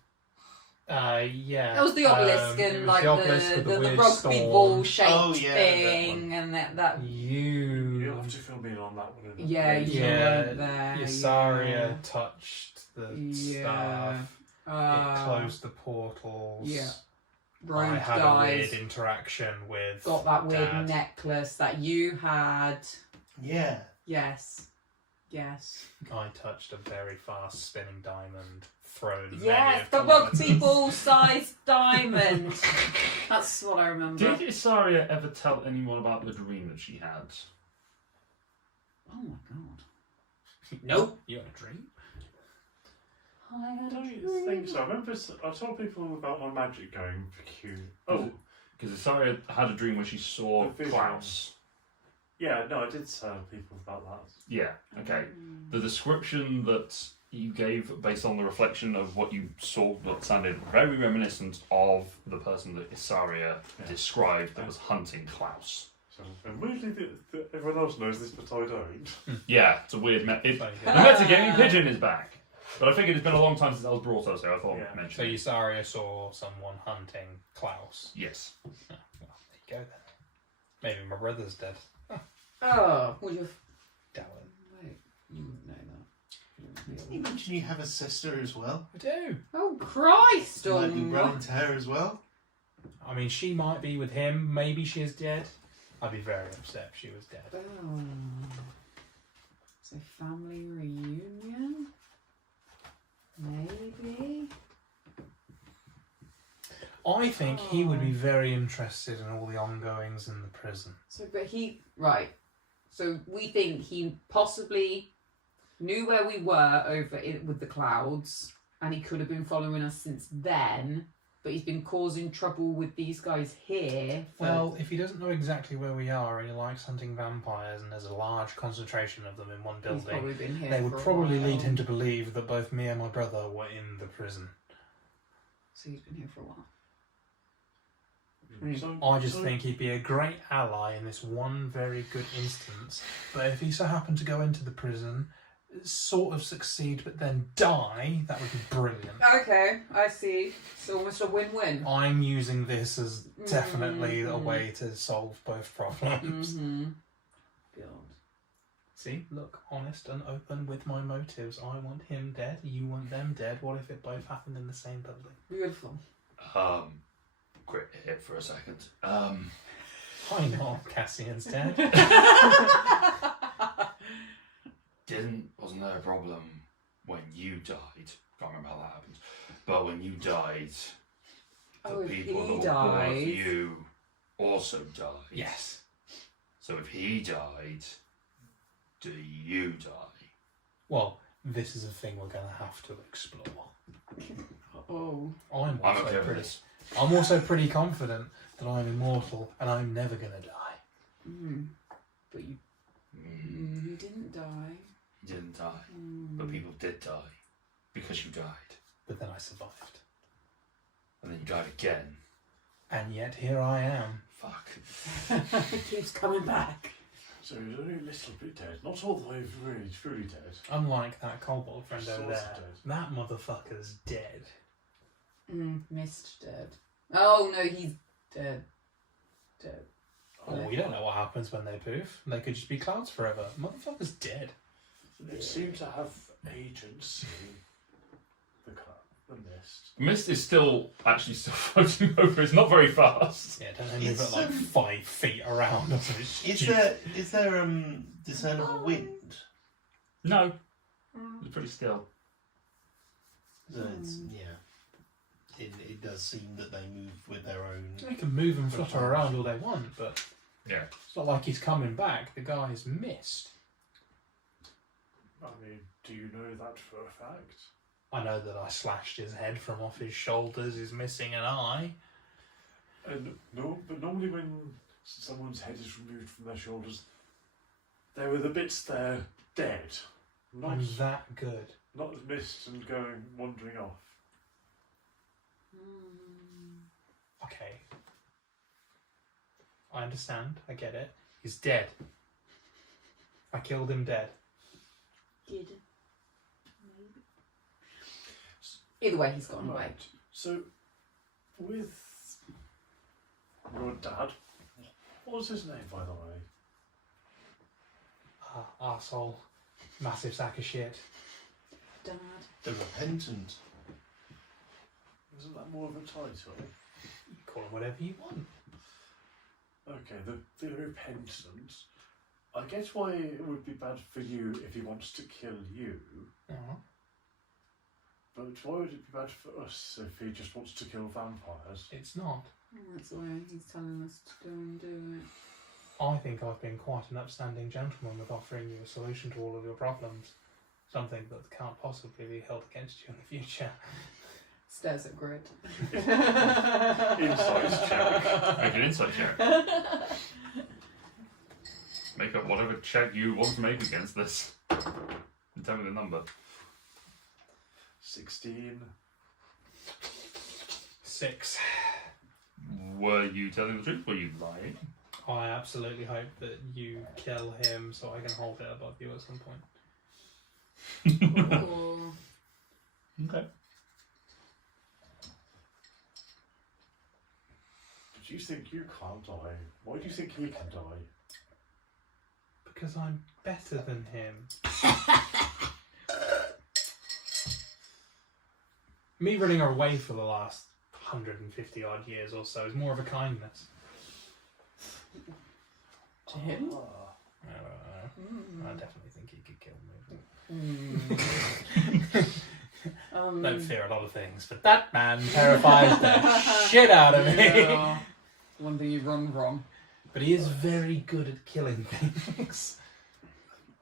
Yeah. That was the obelisk it and was like the obelisk with the weird rugby storm. ball shaped Oh, yeah, that thing, one. and that You'll have to fill me in on that one. Yeah, you weren't there. Yasaria touched the Yeah. staff. It closed the portals. Yeah. I Rogue had a guys weird interaction with got that weird Dad. necklace that you had. Yeah. Yes. Yes. I touched a very fast spinning diamond thrown. many Yes, a the kilometre. rugby ball sized diamond. That's what I remember. Did Isaria ever tell anyone about the dream that she had? Oh my god. Nope. You had a dream? I I had a don't dream. think so. I remember I told people about my magic going peculiar. Oh, Because Isaria had a dream where she saw The vision. Klaus. yeah, no, I did tell people about that. Yeah, okay. The description that you gave based on the reflection of what you saw that sounded very reminiscent of the person that Isaria described that was hunting Klaus. So, and weirdly, everyone else knows this, but I don't. Yeah, it's a weird... the Funny good. metagaming pigeon is back. But I figured it's been a long time since that was brought up, so I thought Yeah. I'd mention So it. Yasaria saw someone hunting Klaus. Yes. Oh, well, there you go then. Maybe my brother's dead. Oh, would you? Doubt it. Wait, you wouldn't know that. Didn't you mention you have a sister as well? I do. Oh Christ! Might be Oh, running to her as well? I mean, she might be with him. Maybe she is dead. I'd be very upset if she was dead. oh. So family reunion? Maybe. I think he would be very interested in all the ongoings in the prison. So, but right. So we think he possibly knew where we were over with the clouds, and he could have been following us since then. But he's been causing trouble with these guys here. Well, if he doesn't know exactly where we are and he likes hunting vampires and there's a large concentration of them in one he's building, probably been here. they would for a probably while. lead him to believe that both me and my brother were in the prison. So he's been here for a while. So, I just think he'd be a great ally in this one very good instance. But if he so happened to go into the prison, sort of succeed but then die, that would be brilliant. Okay, I see. So almost a win-win. I'm using this as definitely a Mhm. way to solve both problems. Mm-hmm. God. See, look, honest and open with my motives. I want him dead, you want them dead. What if it both happened in the same building? Beautiful. Quick hit for a second. Why not? Cassian's dead. Wasn't there a problem when you died? Can't remember how that happened. But when you died, Oh, the if people he that were born of died. you also died. Yes. So if he died, do you die? Well, this is a thing we're going to have to explore. Oh. I'm I'm also okay with pretty. this. I'm also pretty confident that I'm immortal and I'm never going to die. Mm. But you didn't die. You didn't die, Mm. but people did die because you died, But then I survived. and then you died again. And yet here I am. Fuck. It keeps coming back. So he's only a little bit dead. Not all the way really truly dead. Unlike that kobold friend Sort over of there, dead. that motherfucker's dead. Mist dead. Oh no, he's dead. Dead. Oh, we don't know what happens when they poof. They could just be clouds forever. Motherfucker's dead. It seemed to have agency. The mist. Mist is still floating over. It's not very fast. Yeah, don't they move It's, at like 5 feet around or something? Is there discernible wind? No, it's pretty still. So it's, it does seem that they move with their own. They can move and flutter around all they want, but Yeah. it's not like he's coming back. The guy's missed. I mean, do you know that for a fact? I know that I slashed his head from off his shoulders. He's missing an eye. And no, but normally when someone's head is removed from their shoulders, They were the bits there dead. Not, I'm that good. not missed and going wandering off. Okay. I understand. I get it. He's dead. I killed him dead. Did. Either way, he's gone away. Right. So, with your dad, what was his name, by the way? Arsehole. Massive sack of shit. Dad. The Repentant. Isn't that more of a title? You call him whatever you want. Okay, the Repentant. I guess why it would be bad for you if he wants to kill you, but why would it be bad for us if he just wants to kill vampires? It's not. That's why he's telling us to go and do it. I think I've been quite an upstanding gentleman with offering you a solution to all of your problems. Something that can't possibly be held against you in the future. Stares at Grit. Insight check. Make an insight check. Make up whatever check you want to make against this. And tell me the number. 16. 6. Were you telling the truth? Were you lying? I absolutely hope that you kill him so I can hold it above you at some point. Or Okay. But you think you can't die. Why do you think he can die? Because I'm better than him. Me running away for the last 150 odd years or so is more of a kindness. to him. I definitely think he could kill me. Mm. Don't fear a lot of things, but that man terrifies the shit out of me. Yeah. One thing you run from. But he is very good at killing things.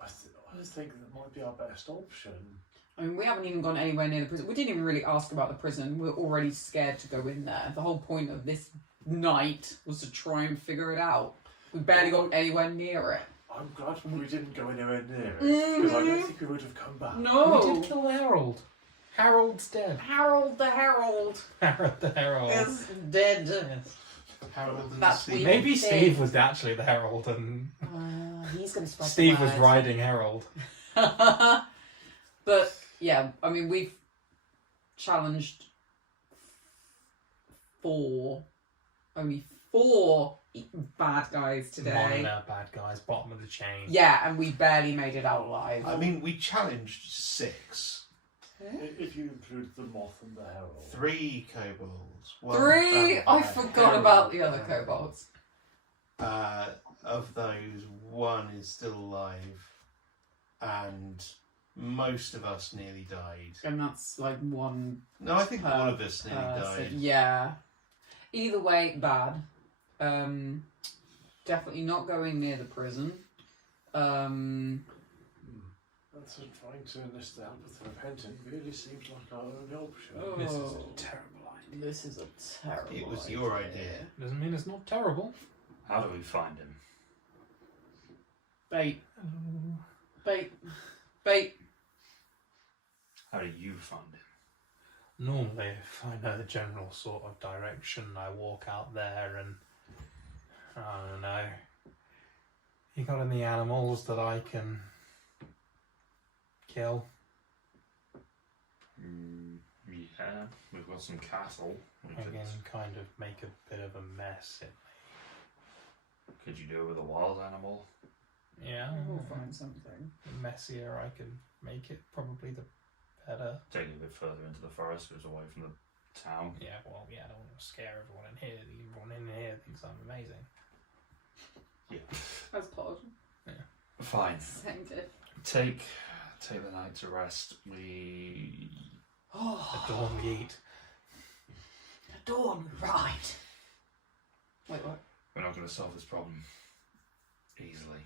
I think that might be our best option. I mean, we haven't even gone anywhere near the prison. We didn't even really ask about the prison. We're already scared to go in there. The whole point of this night was to try and figure it out. We barely got anywhere near it. I'm glad we didn't go anywhere near it, because I don't think we would have come back. We No! did kill Harold. Harold's dead. Harold the Herald Harold the Herald. is dead. Yes. Harold and That's Steve. weird. Maybe Dead. Steve was actually the Herald and He's going to spread Steve the was word. riding Harold. But, yeah, I mean, we've challenged only four bad guys today. Minor bad guys, bottom of the chain. Yeah, and we barely made it out alive. I mean, we challenged 6. If you include the moth and the herald. 3 kobolds. 1 3? I vampire. forgot about the other kobolds. Of those, 1 is still alive, and most of us nearly died. And that's like one No, I think all of us nearly person. died. Yeah. Either way, bad. Definitely not going near the prison. That's trying to enlist the help of the repentant really seems like our only option. Oh. This is a terrible idea. This is a terrible It was your idea. Doesn't mean it's not terrible. How do we find him? Bait. Bait. How do you find him? Normally, if I know the general sort of direction, I walk out there and I don't know. You got any animals that I can kill? Yeah, we've got some cattle. We I could, can kind of make a bit of a mess. could you do it with a wild animal? Yeah, We'll find something. the messier I can make it, probably the better. Take it a bit further into the forest, so it's away from the town. Yeah, well, yeah, I don't want to scare everyone in here. Everyone in here thinks I'm amazing. That's possible. Fine. Same tip. Take the night to rest. We The dawn yeet. The dawn, right. Wait, what? we're not going to solve this problem easily.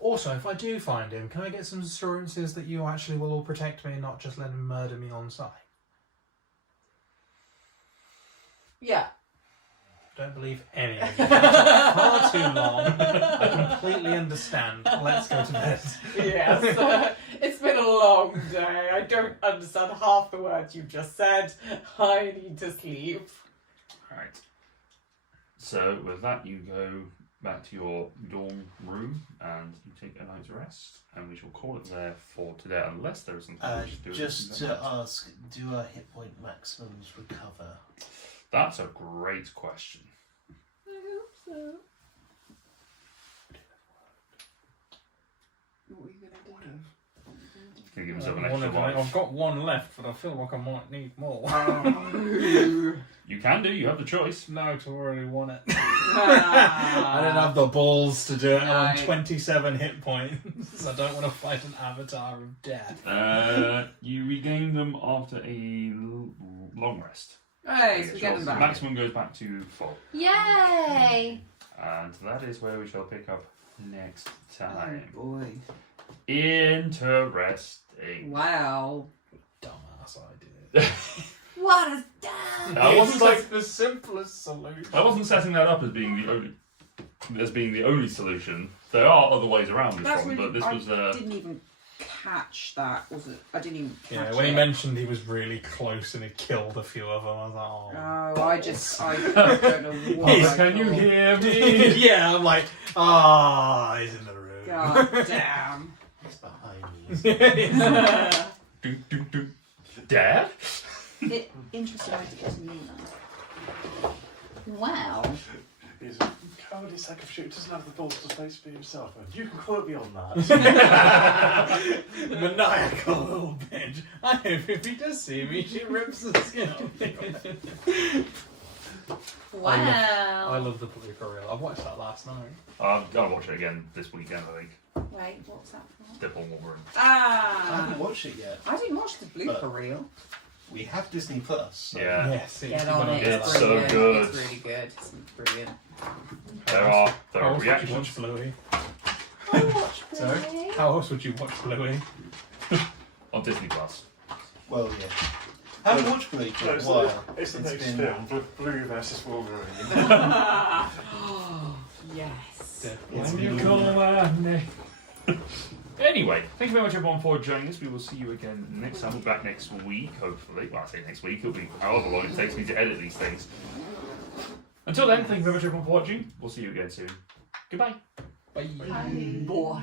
Also, if I do find him, can I get some assurances that you actually will all protect me and not just let him murder me on sight? Yeah. I don't believe any of you. Far too long. I completely understand. Let's go to bed. Yes, it's been a long day. I don't understand half the words you've just said. I need to sleep. Alright. So with that you go back to your dorm room and you take a night's rest, and we shall call it there for today, unless there is something we should do. Just to ask, do our hit point maximums recover? That's a great question. I hope so. What are you gonna do? Can you give yourself an extra life? I've got one left, but I feel like I might need more. You can do, you have the choice. No, 'cause I already won it. Ah. I don't have the balls to do it. I'm on No. 27 hit points. I don't want to fight an avatar of death. You regain them after a long rest. Hey, so we get them back. Maximum goes back to full. Yay! And that is where we shall pick up next time. Oh boy. Interesting. Wow. Dumbass idea. What is done? I wasn't like the simplest solution. I wasn't setting that up as being the only solution. There are other ways around this That's one, really, but this was I didn't even catch that, was it? I didn't even catch Yeah, when he it. mentioned he was really close and he killed a few of them, I was like, oh. Oh, I don't know what. I Can you thought. hear me? Yeah, I'm like, he's in the room. God damn. It's behind me. Do, do, do. Dad? Interesting idea to me. Wow. He's a cowardly sack of shit. Doesn't have the balls to face for himself. And you can quote me on that. Maniacal little bitch. I hope if he does see me, she rips the skin off me. Wow. I love the Blue for real. I watched that last night. I'm going to watch it again this weekend, I think. Wait, what's that for? Dip on Wolverine. I Ah. haven't watched it yet. I didn't watch the blue But- for real. We have Disney Plus. So Yeah. Yes, Get on it. It's It's so brilliant. good. It's really good. It's brilliant. There are How else would you reactions. watch Bluey? I watch Sorry? Bluey. How else would you watch Bluey? On Disney Plus. Well, yeah. I haven't watched Blue for No, a it's, while. it's the next been- film, Blue versus Wolverine. Yes. It's When you new. call my name. Anyway, thank you very much everyone for joining us. We will see you again next time. We'll be back next week, hopefully. Well, I say next week. It'll be however long it takes me to edit these things. Until then, thank you very much everyone for watching. We'll see you again soon. Goodbye. Bye. Boy.